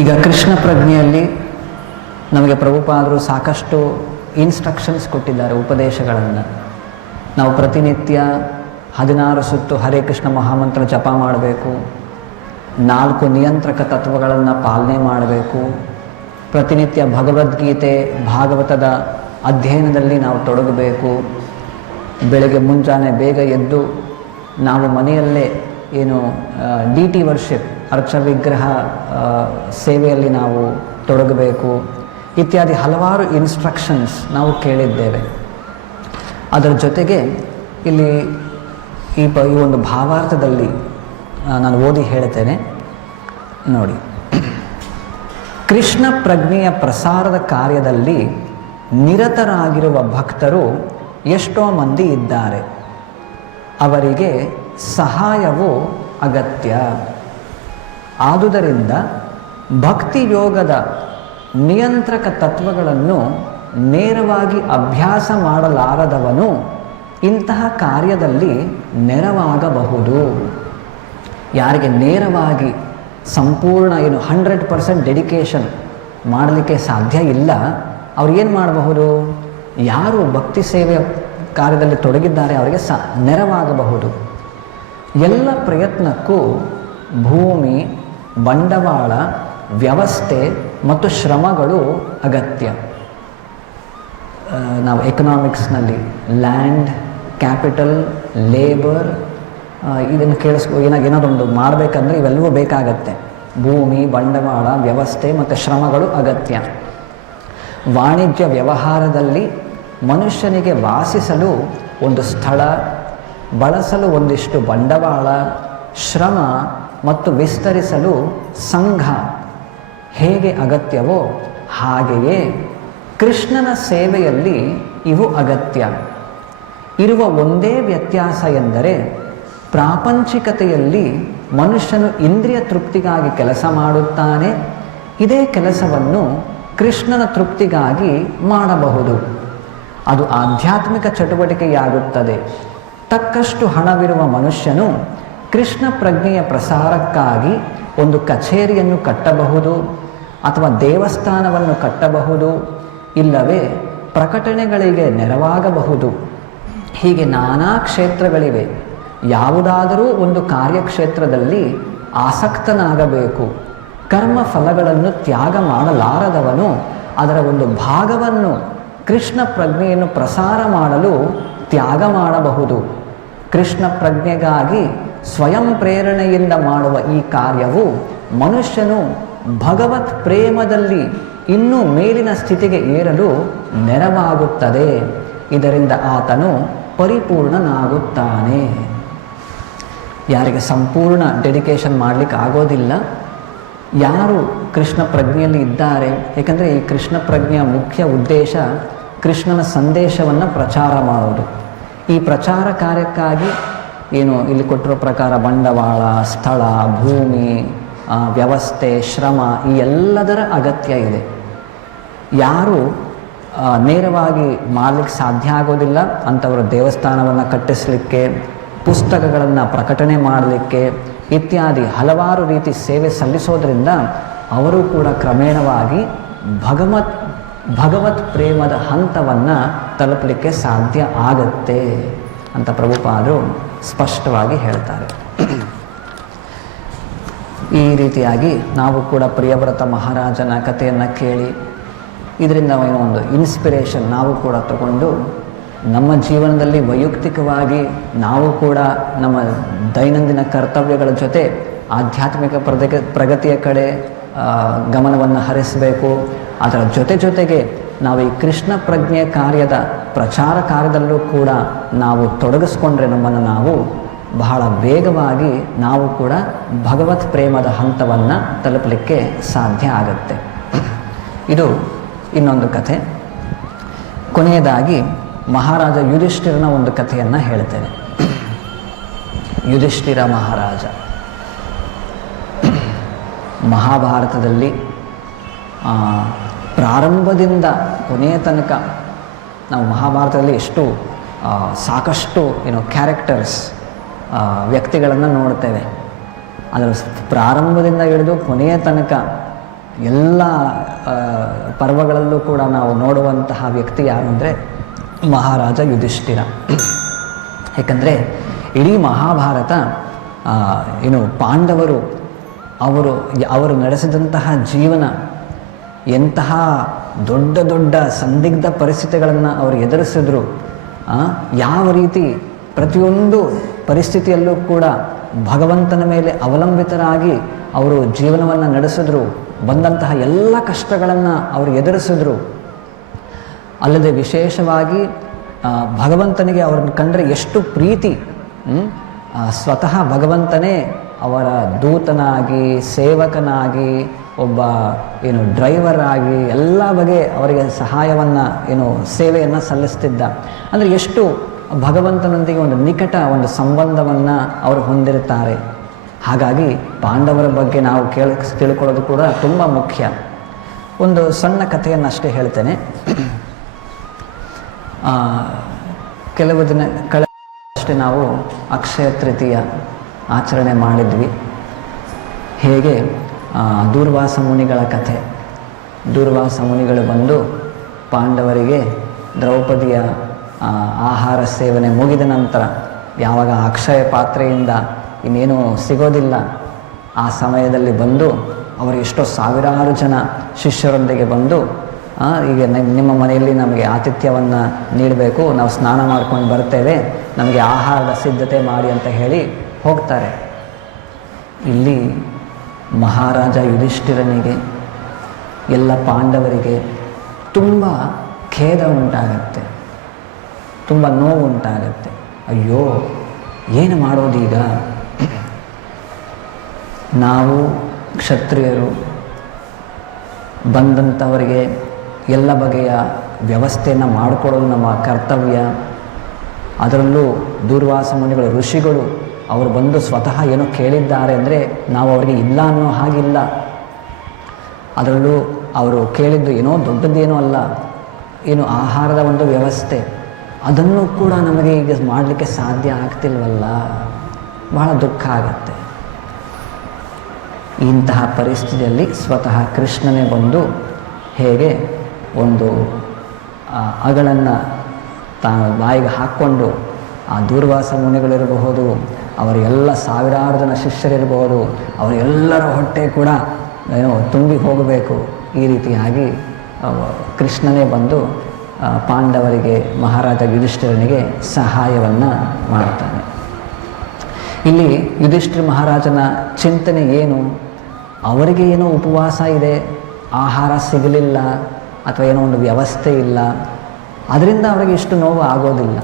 ಈಗ ಕೃಷ್ಣ ಪ್ರಜ್ಞೆಯಲ್ಲಿ ನಮಗೆ ಪ್ರಭುಪಾದರು ಸಾಕಷ್ಟು ಇನ್ಸ್ಟ್ರಕ್ಷನ್ಸ್ ಕೊಟ್ಟಿದ್ದಾರೆ, ಉಪದೇಶಗಳನ್ನು. ನಾವು ಪ್ರತಿನಿತ್ಯ 16 ಸುತ್ತು ಹರೇ ಕೃಷ್ಣ ಮಹಾಮಂತ್ರ ಜಪ ಮಾಡಬೇಕು, 4 ನಿಯಂತ್ರಕ ತತ್ವಗಳನ್ನು ಪಾಲನೆ ಮಾಡಬೇಕು, ಪ್ರತಿನಿತ್ಯ ಭಗವದ್ಗೀತೆ ಭಾಗವತದ ಅಧ್ಯಯನದಲ್ಲಿ ನಾವು ತೊಡಗಬೇಕು, ಬೆಳಗ್ಗೆ ಮುಂಜಾನೆ ಬೇಗ ಎದ್ದು ನಾವು ಮನೆಯಲ್ಲೇ DT ವರ್ಷಿಪ್ ಅರ್ಚ ವಿಗ್ರಹ ಸೇವೆಯಲ್ಲಿ ನಾವು ತೊಡಗಬೇಕು ಇತ್ಯಾದಿ ಹಲವಾರು ಇನ್ಸ್ಟ್ರಕ್ಷನ್ಸ್ ನಾವು ಕೇಳಿದ್ದೇವೆ. ಅದರ ಜೊತೆಗೆ ಇಲ್ಲಿ ಈ ಒಂದು ಭಾವಾರ್ಥದಲ್ಲಿ ನಾನು ಓದಿ ಹೇಳ್ತೇನೆ ನೋಡಿ. ಕೃಷ್ಣ ಪ್ರಜ್ಞೆಯ ಪ್ರಸಾರದ ಕಾರ್ಯದಲ್ಲಿ ನಿರತರಾಗಿರುವ ಭಕ್ತರು ಎಷ್ಟೋ ಮಂದಿ ಇದ್ದಾರೆ. ಅವರಿಗೆ ಸಹಾಯವು ಅಗತ್ಯ. ಆದುದರಿಂದ ಭಕ್ತಿಯೋಗದ ನಿಯಂತ್ರಕ ತತ್ವಗಳನ್ನು ನೇರವಾಗಿ ಅಭ್ಯಾಸ ಮಾಡಲಾರದವನು ಇಂತಹ ಕಾರ್ಯದಲ್ಲಿ ನೆರವಾಗಬಹುದು. ಯಾರಿಗೆ ನೇರವಾಗಿ ಸಂಪೂರ್ಣ 100% ಡೆಡಿಕೇಶನ್ ಮಾಡಲಿಕ್ಕೆ ಸಾಧ್ಯ ಇಲ್ಲ, ಅವ್ರು ಏನು ಮಾಡಬಹುದು? ಯಾರು ಭಕ್ತಿ ಸೇವೆಯ ಕಾರ್ಯದಲ್ಲಿ ತೊಡಗಿದ್ದಾರೆ ಅವರಿಗೆ ನೆರವಾಗಬಹುದು. ಎಲ್ಲ ಪ್ರಯತ್ನಕ್ಕೂ ಭೂಮಿ, ಬಂಡವಾಳ, ವ್ಯವಸ್ಥೆ ಮತ್ತು ಶ್ರಮಗಳು ಅಗತ್ಯ. ನಾವು ಎಕನಾಮಿಕ್ಸ್ನಲ್ಲಿ ಲ್ಯಾಂಡ್, ಕ್ಯಾಪಿಟಲ್, ಲೇಬರ್ ಇದನ್ನು ಏನಾದೊಂದು ಮಾಡಬೇಕಂದ್ರೆ ಇವೆಲ್ಲವೂ ಬೇಕಾಗತ್ತೆ. ಭೂಮಿ, ಬಂಡವಾಳ, ವ್ಯವಸ್ಥೆ ಮತ್ತು ಶ್ರಮಗಳು ಅಗತ್ಯ. ವಾಣಿಜ್ಯ ವ್ಯವಹಾರದಲ್ಲಿ ಮನುಷ್ಯನಿಗೆ ವಾಸಿಸಲು ಒಂದು ಸ್ಥಳ, ಬಳಸಲು ಒಂದಿಷ್ಟು ಬಂಡವಾಳ, ಶ್ರಮ ಮತ್ತು ವಿಸ್ತರಿಸಲು ಸಂಘ ಹೇಗೆ ಅಗತ್ಯವೋ ಹಾಗೆಯೇ ಕೃಷ್ಣನ ಸೇವೆಯಲ್ಲಿ ಇವು ಅಗತ್ಯ. ಇರುವ ಒಂದೇ ವ್ಯತ್ಯಾಸ ಎಂದರೆ ಪ್ರಾಪಂಚಿಕತೆಯಲ್ಲಿ ಮನುಷ್ಯನು ಇಂದ್ರಿಯ ತೃಪ್ತಿಗಾಗಿ ಕೆಲಸ ಮಾಡುತ್ತಾನೆ. ಇದೇ ಕೆಲಸವನ್ನು ಕೃಷ್ಣನ ತೃಪ್ತಿಗಾಗಿ ಮಾಡಬಹುದು. ಅದು ಆಧ್ಯಾತ್ಮಿಕ ಚಟುವಟಿಕೆಯಾಗುತ್ತದೆ. ತಕ್ಕಷ್ಟು ಹಣವಿರುವ ಮನುಷ್ಯನು ಕೃಷ್ಣ ಪ್ರಜ್ಞೆಯ ಪ್ರಸಾರಕ್ಕಾಗಿ ಒಂದು ಕಚೇರಿಯನ್ನು ಕಟ್ಟಬಹುದು, ಅಥವಾ ದೇವಸ್ಥಾನವನ್ನು ಕಟ್ಟಬಹುದು, ಇಲ್ಲವೇ ಪ್ರಕಟಣೆಗಳಿಗೆ ನೆರವಾಗಬಹುದು. ಹೀಗೆ ನಾನಾ ಕ್ಷೇತ್ರಗಳಿವೆ. ಯಾವುದಾದರೂ ಒಂದು ಕಾರ್ಯಕ್ಷೇತ್ರದಲ್ಲಿ ಆಸಕ್ತನಾಗಬೇಕು. ಕರ್ಮ ಫಲಗಳನ್ನು ತ್ಯಾಗ ಮಾಡಲಾರದವನು ಅದರ ಒಂದು ಭಾಗವನ್ನು ಕೃಷ್ಣ ಪ್ರಜ್ಞೆಯನ್ನು ಪ್ರಸಾರ ಮಾಡಲು ತ್ಯಾಗ ಮಾಡಬಹುದು. ಕೃಷ್ಣ ಪ್ರಜ್ಞೆಗಾಗಿ ಸ್ವಯಂ ಪ್ರೇರಣೆಯಿಂದ ಮಾಡುವ ಈ ಕಾರ್ಯವು ಮನುಷ್ಯನು ಭಗವತ್ ಪ್ರೇಮದಲ್ಲಿ ಇನ್ನೂ ಮೇಲಿನ ಸ್ಥಿತಿಗೆ ಏರಲು ನೆರವಾಗುತ್ತದೆ. ಇದರಿಂದ ಆತನು ಪರಿಪೂರ್ಣನಾಗುತ್ತಾನೆ. ಯಾರಿಗೆ ಸಂಪೂರ್ಣ ಡೆಡಿಕೇಶನ್ ಮಾಡಲಿಕ್ಕೆ ಆಗೋದಿಲ್ಲ, ಯಾರು ಕೃಷ್ಣ ಪ್ರಜ್ಞೆಯಲ್ಲಿ ಇದ್ದಾರೆ, ಏಕೆಂದರೆ ಈ ಕೃಷ್ಣ ಪ್ರಜ್ಞೆಯ ಮುಖ್ಯ ಉದ್ದೇಶ ಕೃಷ್ಣನ ಸಂದೇಶವನ್ನು ಪ್ರಚಾರ ಮಾಡೋದು. ಈ ಪ್ರಚಾರ ಕಾರ್ಯಕ್ಕಾಗಿ ಇಲ್ಲಿ ಕೊಟ್ಟಿರೋ ಪ್ರಕಾರ ಬಂಡವಾಳ, ಸ್ಥಳ, ಭೂಮಿ, ವ್ಯವಸ್ಥೆ, ಶ್ರಮ ಈ ಎಲ್ಲದರ ಅಗತ್ಯ ಇದೆ. ಯಾರು ನೇರವಾಗಿ ಮಾಡಲಿಕ್ಕೆ ಸಾಧ್ಯ ಆಗೋದಿಲ್ಲ ಅಂಥವರು ದೇವಸ್ಥಾನವನ್ನು ಕಟ್ಟಿಸಲಿಕ್ಕೆ, ಪುಸ್ತಕಗಳನ್ನು ಪ್ರಕಟಣೆ ಮಾಡಲಿಕ್ಕೆ ಇತ್ಯಾದಿ ಹಲವಾರು ರೀತಿ ಸೇವೆ ಸಲ್ಲಿಸೋದ್ರಿಂದ ಅವರು ಕೂಡ ಕ್ರಮೇಣವಾಗಿ ಭಗವತ್ ಪ್ರೇಮದ ಹಂತವನ್ನು ತಲುಪಲಿಕ್ಕೆ ಸಾಧ್ಯ ಆಗತ್ತೆ. ಅಂತ ಪ್ರಭುಪಾದರು ಸ್ಪಷ್ಟವಾಗಿ ಹೇಳ್ತಾರೆ. ಈ ರೀತಿಯಾಗಿ ನಾವು ಕೂಡ ಪ್ರಿಯವ್ರತ ಮಹಾರಾಜನ ಕಥೆಯನ್ನು ಕೇಳಿ ಇದರಿಂದ ಏನೋ ಒಂದು ಇನ್ಸ್ಪಿರೇಷನ್ ನಾವು ಕೂಡ ತಗೊಂಡು ನಮ್ಮ ಜೀವನದಲ್ಲಿ ವೈಯಕ್ತಿಕವಾಗಿ ನಾವು ಕೂಡ ನಮ್ಮ ದೈನಂದಿನ ಕರ್ತವ್ಯಗಳ ಜೊತೆ ಆಧ್ಯಾತ್ಮಿಕ ಪ್ರಗತಿಯ ಕಡೆ ಗಮನವನ್ನು ಹರಿಸಬೇಕು. ಅದರ ಜೊತೆಗೆ ನಾವು ಈ ಕೃಷ್ಣ ಪ್ರಜ್ಞೆ ಕಾರ್ಯದ ಪ್ರಚಾರ ಕಾರ್ಯದಲ್ಲೂ ಕೂಡ ನಾವು ತೊಡಗಿಸ್ಕೊಂಡ್ರೆ ನಮ್ಮನ್ನು ನಾವು ಬಹಳ ವೇಗವಾಗಿ ನಾವು ಕೂಡ ಭಗವತ್ ಪ್ರೇಮದ ಹಂತವನ್ನು ತಲುಪಲಿಕ್ಕೆ ಸಾಧ್ಯ ಆಗುತ್ತೆ. ಇದು ಇನ್ನೊಂದು ಕಥೆ. ಕೊನೆಯದಾಗಿ ಮಹಾರಾಜ ಯುಧಿಷ್ಠಿರನ ಒಂದು ಕಥೆಯನ್ನು ಹೇಳ್ತೇನೆ. ಯುಧಿಷ್ಠಿರ ಮಹಾರಾಜ ಮಹಾಭಾರತದಲ್ಲಿ ಪ್ರಾರಂಭದಿಂದ ಕೊನೆಯ ತನಕ ನಾವು ಮಹಾಭಾರತದಲ್ಲಿ ಸಾಕಷ್ಟು ಕ್ಯಾರೆಕ್ಟರ್ಸ್ ವ್ಯಕ್ತಿಗಳನ್ನು ನೋಡ್ತೇವೆ. ಅದರ ಪ್ರಾರಂಭದಿಂದ ಹಿಡಿದು ಕೊನೆಯ ತನಕ ಎಲ್ಲ ಪರ್ವಗಳಲ್ಲೂ ಕೂಡ ನಾವು ನೋಡುವಂತಹ ವ್ಯಕ್ತಿ ಯಾರು ಅಂದರೆ ಮಹಾರಾಜ ಯುಧಿಷ್ಠಿರ. ಇಡೀ ಮಹಾಭಾರತ ಪಾಂಡವರು ಅವರು ನಡೆಸಿದಂತಹ ಜೀವನ ಎಂತಹ ದೊಡ್ಡ ದೊಡ್ಡ ಸಂದಿಗ್ಧ ಪರಿಸ್ಥಿತಿಗಳನ್ನು ಅವರು ಎದುರಿಸಿದ್ರು, ಯಾವ ರೀತಿ ಪ್ರತಿಯೊಂದು ಪರಿಸ್ಥಿತಿಯಲ್ಲೂ ಕೂಡ ಭಗವಂತನ ಮೇಲೆ ಅವಲಂಬಿತರಾಗಿ ಅವರು ಜೀವನವನ್ನು ನಡೆಸಿದ್ರು, ಬಂದಂತಹ ಎಲ್ಲ ಕಷ್ಟಗಳನ್ನು ಅವರು ಎದುರಿಸಿದ್ರು. ಅಲ್ಲದೆ ವಿಶೇಷವಾಗಿ ಭಗವಂತನಿಗೆ ಅವರನ್ನು ಕಂಡರೆ ಎಷ್ಟು ಪ್ರೀತಿ, ಸ್ವತಃ ಭಗವಂತನೇ ಅವರ ದೂತನಾಗಿ, ಸೇವಕನಾಗಿ, ಒಬ್ಬ ಡ್ರೈವರ್ ಆಗಿ ಎಲ್ಲ ಬಗೆ ಅವರಿಗೆ ಸಹಾಯವನ್ನು ಸೇವೆಯನ್ನು ಸಲ್ಲಿಸ್ತಿದ್ದ. ಅಂದರೆ ಎಷ್ಟು ಭಗವಂತನೊಂದಿಗೆ ಒಂದು ನಿಕಟ ಒಂದು ಸಂಬಂಧವನ್ನು ಅವರು ಹೊಂದಿರುತ್ತಾರೆ. ಹಾಗಾಗಿ ಪಾಂಡವರ ಬಗ್ಗೆ ನಾವು ತಿಳ್ಕೊಳ್ಳೋದು ಕೂಡ ತುಂಬ ಮುಖ್ಯ. ಒಂದು ಸಣ್ಣ ಕಥೆಯನ್ನು ಅಷ್ಟೇ ಹೇಳ್ತೇನೆ. ಕೆಲವು ದಿನ ಅಷ್ಟೇ ನಾವು ಅಕ್ಷಯ ತೃತೀಯ ಆಚರಣೆ ಮಾಡಿದ್ವಿ. ಹೇಗೆ ದೂರ್ವಾಸ ಮುನಿಗಳ ಕಥೆ. ದೂರ್ವಾಸ ಮುನಿಗಳು ಬಂದು ಪಾಂಡವರಿಗೆ ದ್ರೌಪದಿಯ ಆಹಾರ ಸೇವನೆ ಮುಗಿದ ನಂತರ ಯಾವಾಗ ಅಕ್ಷಯ ಪಾತ್ರೆಯಿಂದ ಇನ್ನೇನು ಸಿಗೋದಿಲ್ಲ ಆ ಸಮಯದಲ್ಲಿ ಬಂದು ಅವರು ಎಷ್ಟೋ ಸಾವಿರಾರು ಜನ ಶಿಷ್ಯರೊಂದಿಗೆ ಬಂದು ಈಗ ನಿಮ್ಮ ಮನೆಯಲ್ಲಿ ನಮಗೆ ಆತಿಥ್ಯವನ್ನು ನೀಡಬೇಕು, ನಾವು ಸ್ನಾನ ಮಾಡ್ಕೊಂಡು ಬರ್ತೇವೆ, ನಮಗೆ ಆಹಾರದ ಸಿದ್ಧತೆ ಮಾಡಿ ಅಂತ ಹೇಳಿ ಹೋಗ್ತಾರೆ. ಇಲ್ಲಿ ಮಹಾರಾಜ ಯುಧಿಷ್ಠಿರನಿಗೆ ಎಲ್ಲ ಪಾಂಡವರಿಗೆ ತುಂಬ ಖೇದ ಉಂಟಾಗತ್ತೆ, ತುಂಬ ನೋವು ಉಂಟಾಗತ್ತೆ. ಅಯ್ಯೋ ಏನು ಮಾಡೋದೀಗ, ನಾವು ಕ್ಷತ್ರಿಯರು ಬಂದಂಥವರಿಗೆ ಎಲ್ಲ ಬಗೆಯ ವ್ಯವಸ್ಥೆಯನ್ನು ಮಾಡಿಕೊಡೋದು ನಮ್ಮ ಕರ್ತವ್ಯ. ಅದರಲ್ಲೂ ದೂರ್ವಾಸ ಮುನಿಗಳು ಋಷಿಗಳು ಅವರು ಬಂದು ಸ್ವತಃ ಏನೋ ಕೇಳಿದ್ದಾರೆ ಅಂದರೆ ನಾವು ಅವರಿಗೆ ಇಲ್ಲ ಅನ್ನೋ ಹಾಗಿಲ್ಲ. ಅದರಲ್ಲೂ ಅವರು ಕೇಳಿದ್ದು ಏನೋ ದೊಡ್ಡದೇನೋ ಅಲ್ಲ, ಏನು ಆಹಾರದ ಒಂದು ವ್ಯವಸ್ಥೆ, ಅದನ್ನು ಕೂಡ ನಮಗೆ ಈಗ ಮಾಡಲಿಕ್ಕೆ ಸಾಧ್ಯ ಆಗ್ತಿಲ್ವಲ್ಲ, ಬಹಳ ದುಃಖ ಆಗುತ್ತೆ. ಇಂತಹ ಪರಿಸ್ಥಿತಿಯಲ್ಲಿ ಸ್ವತಃ ಕೃಷ್ಣನೇ ಬಂದು ಹೇಗೆ ಒಂದು ಅಗಳನ್ನು ತಾನು ಬಾಯಿಗೆ ಹಾಕ್ಕೊಂಡು ಆ ದೂರ್ವಾಸ ಮುನಿಗಳಿರಬಹುದು, ಅವರ ಎಲ್ಲ ಸಾವಿರಾರು ಜನ ಶಿಷ್ಯರಿರಬಹುದು, ಅವರೆಲ್ಲರ ಹೊಟ್ಟೆ ಕೂಡ ತುಂಬಿ ಹೋಗಬೇಕು. ಈ ರೀತಿಯಾಗಿ ಕೃಷ್ಣನೇ ಬಂದು ಪಾಂಡವರಿಗೆ, ಮಹಾರಾಜ ಯುಧಿಷ್ಠಿರನಿಗೆ ಸಹಾಯವನ್ನು ಮಾಡ್ತಾನೆ. ಇಲ್ಲಿ ಯುಧಿಷ್ಠಿರ ಮಹಾರಾಜನ ಚಿಂತನೆ ಏನು, ಅವರಿಗೆ ಏನೋ ಉಪವಾಸ ಇದೆ, ಆಹಾರ ಸಿಗಲಿಲ್ಲ ಅಥವಾ ಏನೋ ಒಂದು ವ್ಯವಸ್ಥೆ ಇಲ್ಲ, ಅದರಿಂದ ಅವರಿಗೆ ಇಷ್ಟು ನೋವು ಆಗೋದಿಲ್ಲ.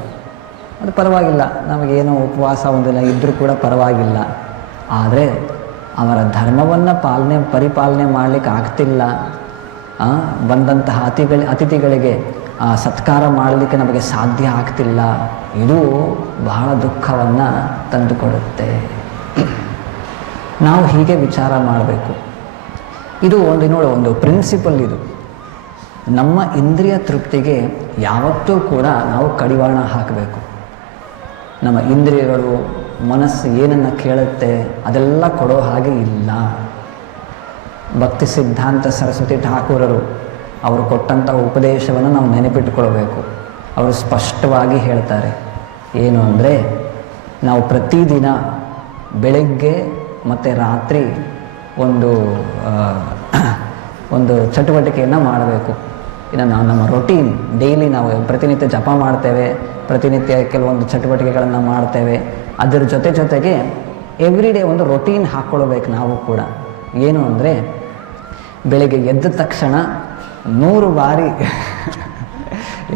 ಅದು ಪರವಾಗಿಲ್ಲ, ನಮಗೇನೋ ಉಪವಾಸ ಒಂದಿಲ್ಲ ಇದ್ದರೂ ಕೂಡ ಪರವಾಗಿಲ್ಲ. ಆದರೆ ಅವರ ಧರ್ಮವನ್ನು ಪರಿಪಾಲನೆ ಮಾಡಲಿಕ್ಕೆ ಆಗ್ತಿಲ್ಲ. ಬಂದಂತಹ ಅತಿಥಿಗಳಿಗೆ ಸತ್ಕಾರ ಮಾಡಲಿಕ್ಕೆ ನಮಗೆ ಸಾಧ್ಯ ಆಗ್ತಿಲ್ಲ. ಇದು ಬಹಳ ದುಃಖವನ್ನು ತಂದುಕೊಡುತ್ತೆ. ನಾವು ಹೀಗೆ ವಿಚಾರ ಮಾಡಬೇಕು. ಇದು ಒಂದು ಪ್ರಿನ್ಸಿಪಲ್. ಇದು ನಮ್ಮ ಇಂದ್ರಿಯ ತೃಪ್ತಿಗೆ ಯಾವತ್ತೂ ಕೂಡ ನಾವು ಕಡಿವಾಣ ಹಾಕಬೇಕು. ನಮ್ಮ ಇಂದ್ರಿಯಗಳು, ಮನಸ್ಸು ಏನನ್ನು ಕೇಳುತ್ತೆ ಅದೆಲ್ಲ ಕೊಡೋ ಹಾಗೆ ಇಲ್ಲ. ಭಕ್ತಿ ಸಿದ್ಧಾಂತ ಸರಸ್ವತಿ ಠಾಕೂರರು ಅವರು ಕೊಟ್ಟಂಥ ಉಪದೇಶವನ್ನು ನಾವು ನೆನಪಿಟ್ಟುಕೊಳ್ಬೇಕು. ಅವರು ಸ್ಪಷ್ಟವಾಗಿ ಹೇಳ್ತಾರೆ, ಏನು ಅಂದರೆ ನಾವು ಪ್ರತಿದಿನ ಬೆಳಗ್ಗೆ ಮತ್ತು ರಾತ್ರಿ ಒಂದು ಒಂದು ಚಟುವಟಿಕೆಯನ್ನು ಮಾಡಬೇಕು. ಇನ್ನು ನಾವು ನಮ್ಮ ರೊಟೀನ್ ಡೈಲಿ ನಾವು ಪ್ರತಿನಿತ್ಯ ಜಪ ಮಾಡ್ತೇವೆ, ಪ್ರತಿನಿತ್ಯ ಕೆಲವೊಂದು ಚಟುವಟಿಕೆಗಳನ್ನು ಮಾಡ್ತೇವೆ. ಅದರ ಜೊತೆಗೆ ಎವ್ರಿ ಡೇ ಒಂದು ರೊಟೀನ್ ಹಾಕ್ಕೊಳ್ಬೇಕು ನಾವು ಕೂಡ. ಏನು ಅಂದರೆ ಬೆಳಗ್ಗೆ ಎದ್ದ ತಕ್ಷಣ 100 ಬಾರಿ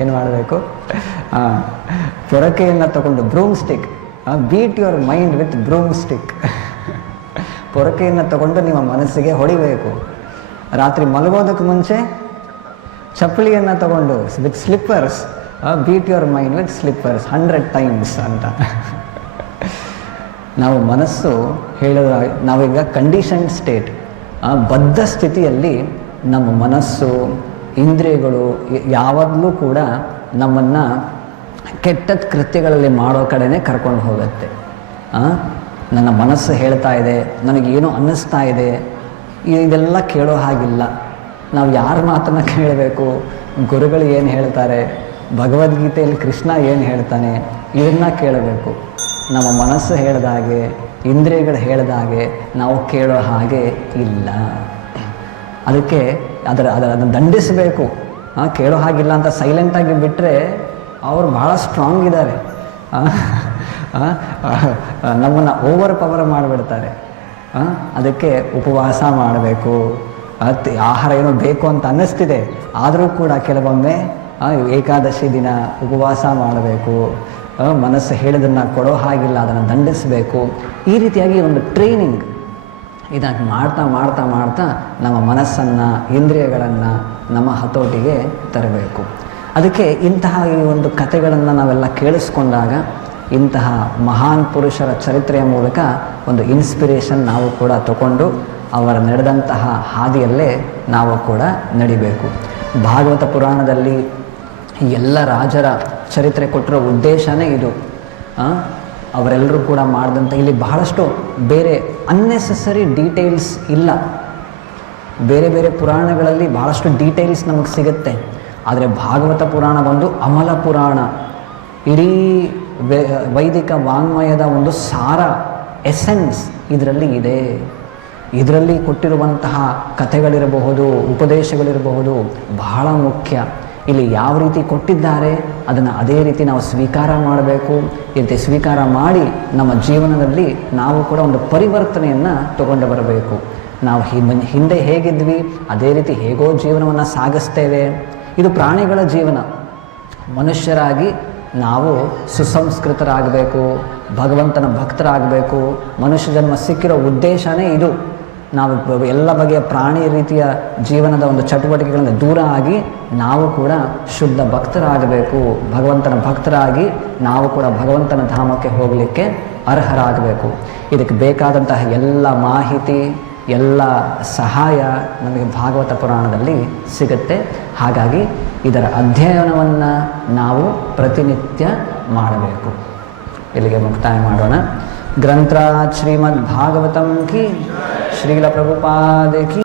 ಏನು ಮಾಡಬೇಕು, ಪೊರಕೆಯನ್ನು ತಗೊಂಡು broom stick, beat your mind with broom stick. ಪೊರಕೆಯನ್ನು ತಗೊಂಡು ನಿಮ್ಮ ಮನಸ್ಸಿಗೆ ಹೊಡಿಬೇಕು. ರಾತ್ರಿ ಮಲಗೋದಕ್ಕೆ ಮುಂಚೆ ಚಪ್ಪಲಿಯನ್ನು ತಗೊಂಡು with slippers, beat your mind with slippers 100 times ಅಂತ. ನಾವು ಮನಸ್ಸು ಹೇಳಿದ್ರೆ ನಾವೀಗ ಕಂಡೀಷನ್ ಸ್ಟೇಟ್, ಬದ್ಧ ಸ್ಥಿತಿಯಲ್ಲಿ ನಮ್ಮ ಮನಸ್ಸು ಇಂದ್ರಿಯಗಳು ಯಾವಾಗಲೂ ಕೂಡ ನಮ್ಮನ್ನು ಕೆಟ್ಟ ಕೃತ್ಯಗಳಲ್ಲಿ ಮಾಡೋ ಕಡೆನೇ ಕರ್ಕೊಂಡು ಹೋಗುತ್ತೆ. ನನ್ನ ಮನಸ್ಸು ಹೇಳ್ತಾ ಇದೆ, ನನಗೇನೋ ಅನ್ನಿಸ್ತಾ ಇದೆ, ಇದೆಲ್ಲ ಕೇಳೋ ಹಾಗಿಲ್ಲ. ನಾವು ಯಾರ ಮಾತನ್ನು ಕೇಳಬೇಕು? ಗುರುಗಳು ಏನು ಹೇಳ್ತಾರೆ, ಭಗವದ್ಗೀತೆಯಲ್ಲಿ ಕೃಷ್ಣ ಏನು ಹೇಳ್ತಾನೆ, ಇದನ್ನು ಕೇಳಬೇಕು. ನಮ್ಮ ಮನಸ್ಸು ಹೇಳಿದ ಹಾಗೆ, ಇಂದ್ರಿಯಗಳು ಹೇಳಿದ ಹಾಗೆ ನಾವು ಕೇಳೋ ಹಾಗೆ ಇಲ್ಲ. ಅದಕ್ಕೆ ಅದನ್ನು ದಂಡಿಸಬೇಕು. ಕೇಳೋ ಹಾಗಿಲ್ಲ ಅಂತ ಸೈಲೆಂಟಾಗಿ ಬಿಟ್ಟರೆ ಅವರು ಭಾಳ ಸ್ಟ್ರಾಂಗ್ ಇದ್ದಾರೆ, ನಮ್ಮನ್ನು ಓವರ್ ಪವರ್ ಮಾಡಿಬಿಡ್ತಾರೆ. ಅದಕ್ಕೆ ಉಪವಾಸ ಮಾಡಬೇಕು. ಆಹಾರ ಏನೋ ಬೇಕು ಅಂತ ಅನ್ನಿಸ್ತಿದೆ, ಆದರೂ ಕೂಡ ಕೆಲವೊಮ್ಮೆ ಏಕಾದಶಿ ದಿನ ಉಪವಾಸ ಮಾಡಬೇಕು. ಮನಸ್ಸು ಹೇಳಿದನ್ನು ಕೊಡೋ ಹಾಗಿಲ್ಲ, ಅದನ್ನು ದಂಡಿಸಬೇಕು. ಈ ರೀತಿಯಾಗಿ ಒಂದು ಟ್ರೈನಿಂಗ್ ಇದನ್ನು ಮಾಡ್ತಾ ಮಾಡ್ತಾ ಮಾಡ್ತಾ ನಮ್ಮ ಮನಸ್ಸನ್ನು, ಇಂದ್ರಿಯಗಳನ್ನು ನಮ್ಮ ಹತೋಟಿಗೆ ತರಬೇಕು. ಅದಕ್ಕೆ ಇಂತಹ ಈ ಒಂದು ಕಥೆಗಳನ್ನು ನಾವೆಲ್ಲ ಕೇಳಿಸ್ಕೊಂಡಾಗ ಇಂತಹ ಮಹಾನ್ ಪುರುಷರ ಚರಿತ್ರೆಯ ಮೂಲಕ ಒಂದು ಇನ್ಸ್ಪಿರೇಷನ್ ನಾವು ಕೂಡ ತಗೊಂಡು ಅವರ ನಡೆದಂತಹ ಹಾದಿಯಲ್ಲೇ ನಾವು ಕೂಡ ನಡಿಬೇಕು. ಭಾಗವತ ಪುರಾಣದಲ್ಲಿ ಎಲ್ಲ ರಾಜರ ಚರಿತ್ರೆ ಕೊಟ್ಟಿರೋ ಉದ್ದೇಶನೇ ಇದು. ಅವರೆಲ್ಲರೂ ಕೂಡ ಮಾಡಿದಂಥ ಇಲ್ಲಿ ಬಹಳಷ್ಟು ಬೇರೆ ಅನ್ನೆಸೆಸರಿ ಡೀಟೇಲ್ಸ್ ಇಲ್ಲ. ಬೇರೆ ಬೇರೆ ಪುರಾಣಗಳಲ್ಲಿ ಬಹಳಷ್ಟು ಡೀಟೇಲ್ಸ್ ನಮಗೆ ಸಿಗುತ್ತೆ. ಆದರೆ ಭಾಗವತ ಪುರಾಣ ಒಂದು ಅಮಲ ಪುರಾಣ. ಇಡೀ ವೈದಿಕ ವಾಂಗ್ಮಯದ ಒಂದು ಸಾರ, ಎಸೆನ್ಸ್ ಇದರಲ್ಲಿ ಇದೆ. ಇದರಲ್ಲಿ ಕೊಟ್ಟಿರುವಂತಹ ಕಥೆಗಳಿರಬಹುದು, ಉಪದೇಶಗಳಿರಬಹುದು, ಬಹಳ ಮುಖ್ಯ. ಇಲ್ಲಿ ಯಾವ ರೀತಿ ಕೊಟ್ಟಿದ್ದಾರೆ ಅದನ್ನು ಅದೇ ರೀತಿ ನಾವು ಸ್ವೀಕಾರ ಮಾಡಬೇಕು. ಈ ರೀತಿ ಸ್ವೀಕಾರ ಮಾಡಿ ನಮ್ಮ ಜೀವನದಲ್ಲಿ ನಾವು ಕೂಡ ಒಂದು ಪರಿವರ್ತನೆಯನ್ನು ತಗೊಂಡು ಬರಬೇಕು. ನಾವು ಹಿಂದೆ ಹೇಗಿದ್ವಿ ಅದೇ ರೀತಿ ಹೇಗೋ ಜೀವನವನ್ನು ಸಾಗಿಸ್ತೇವೆ. ಇದು ಪ್ರಾಣಿಗಳ ಜೀವನ. ಮನುಷ್ಯರಾಗಿ ನಾವು ಸುಸಂಸ್ಕೃತರಾಗಬೇಕು, ಭಗವಂತನ ಭಕ್ತರಾಗಬೇಕು. ಮನುಷ್ಯ ಜನ್ಮ ಸಿಕ್ಕಿರೋ ಉದ್ದೇಶನೇ ಇದು. ನಾವು ಎಲ್ಲ ಬಗೆಯ ಪ್ರಾಣಿ ರೀತಿಯ ಜೀವನದ ಒಂದು ಚಟುವಟಿಕೆಗಳಿಂದ ದೂರ ಆಗಿ ನಾವು ಕೂಡ ಶುದ್ಧ ಭಕ್ತರಾಗಬೇಕು. ಭಗವಂತನ ಭಕ್ತರಾಗಿ ನಾವು ಕೂಡ ಭಗವಂತನ ಧಾಮಕ್ಕೆ ಹೋಗಲಿಕ್ಕೆ ಅರ್ಹರಾಗಬೇಕು. ಇದಕ್ಕೆ ಬೇಕಾದಂತಹ ಎಲ್ಲ ಮಾಹಿತಿ, ಎಲ್ಲ ಸಹಾಯ ನಮಗೆ ಭಾಗವತ ಪುರಾಣದಲ್ಲಿ ಸಿಗುತ್ತೆ. ಹಾಗಾಗಿ ಇದರ ಅಧ್ಯಯನವನ್ನು ನಾವು ಪ್ರತಿನಿತ್ಯ ಮಾಡಬೇಕು. ಇಲ್ಲಿಗೆ ಮುಕ್ತಾಯ ಮಾಡೋಣ. ಗ್ರಂಥರಾಜ್ ಶ್ರೀಮದ್ ಭಾಗವತಂ ಕಿ, ಶ್ರೀಲ ಪ್ರಭುಪಾದ ಕಿ.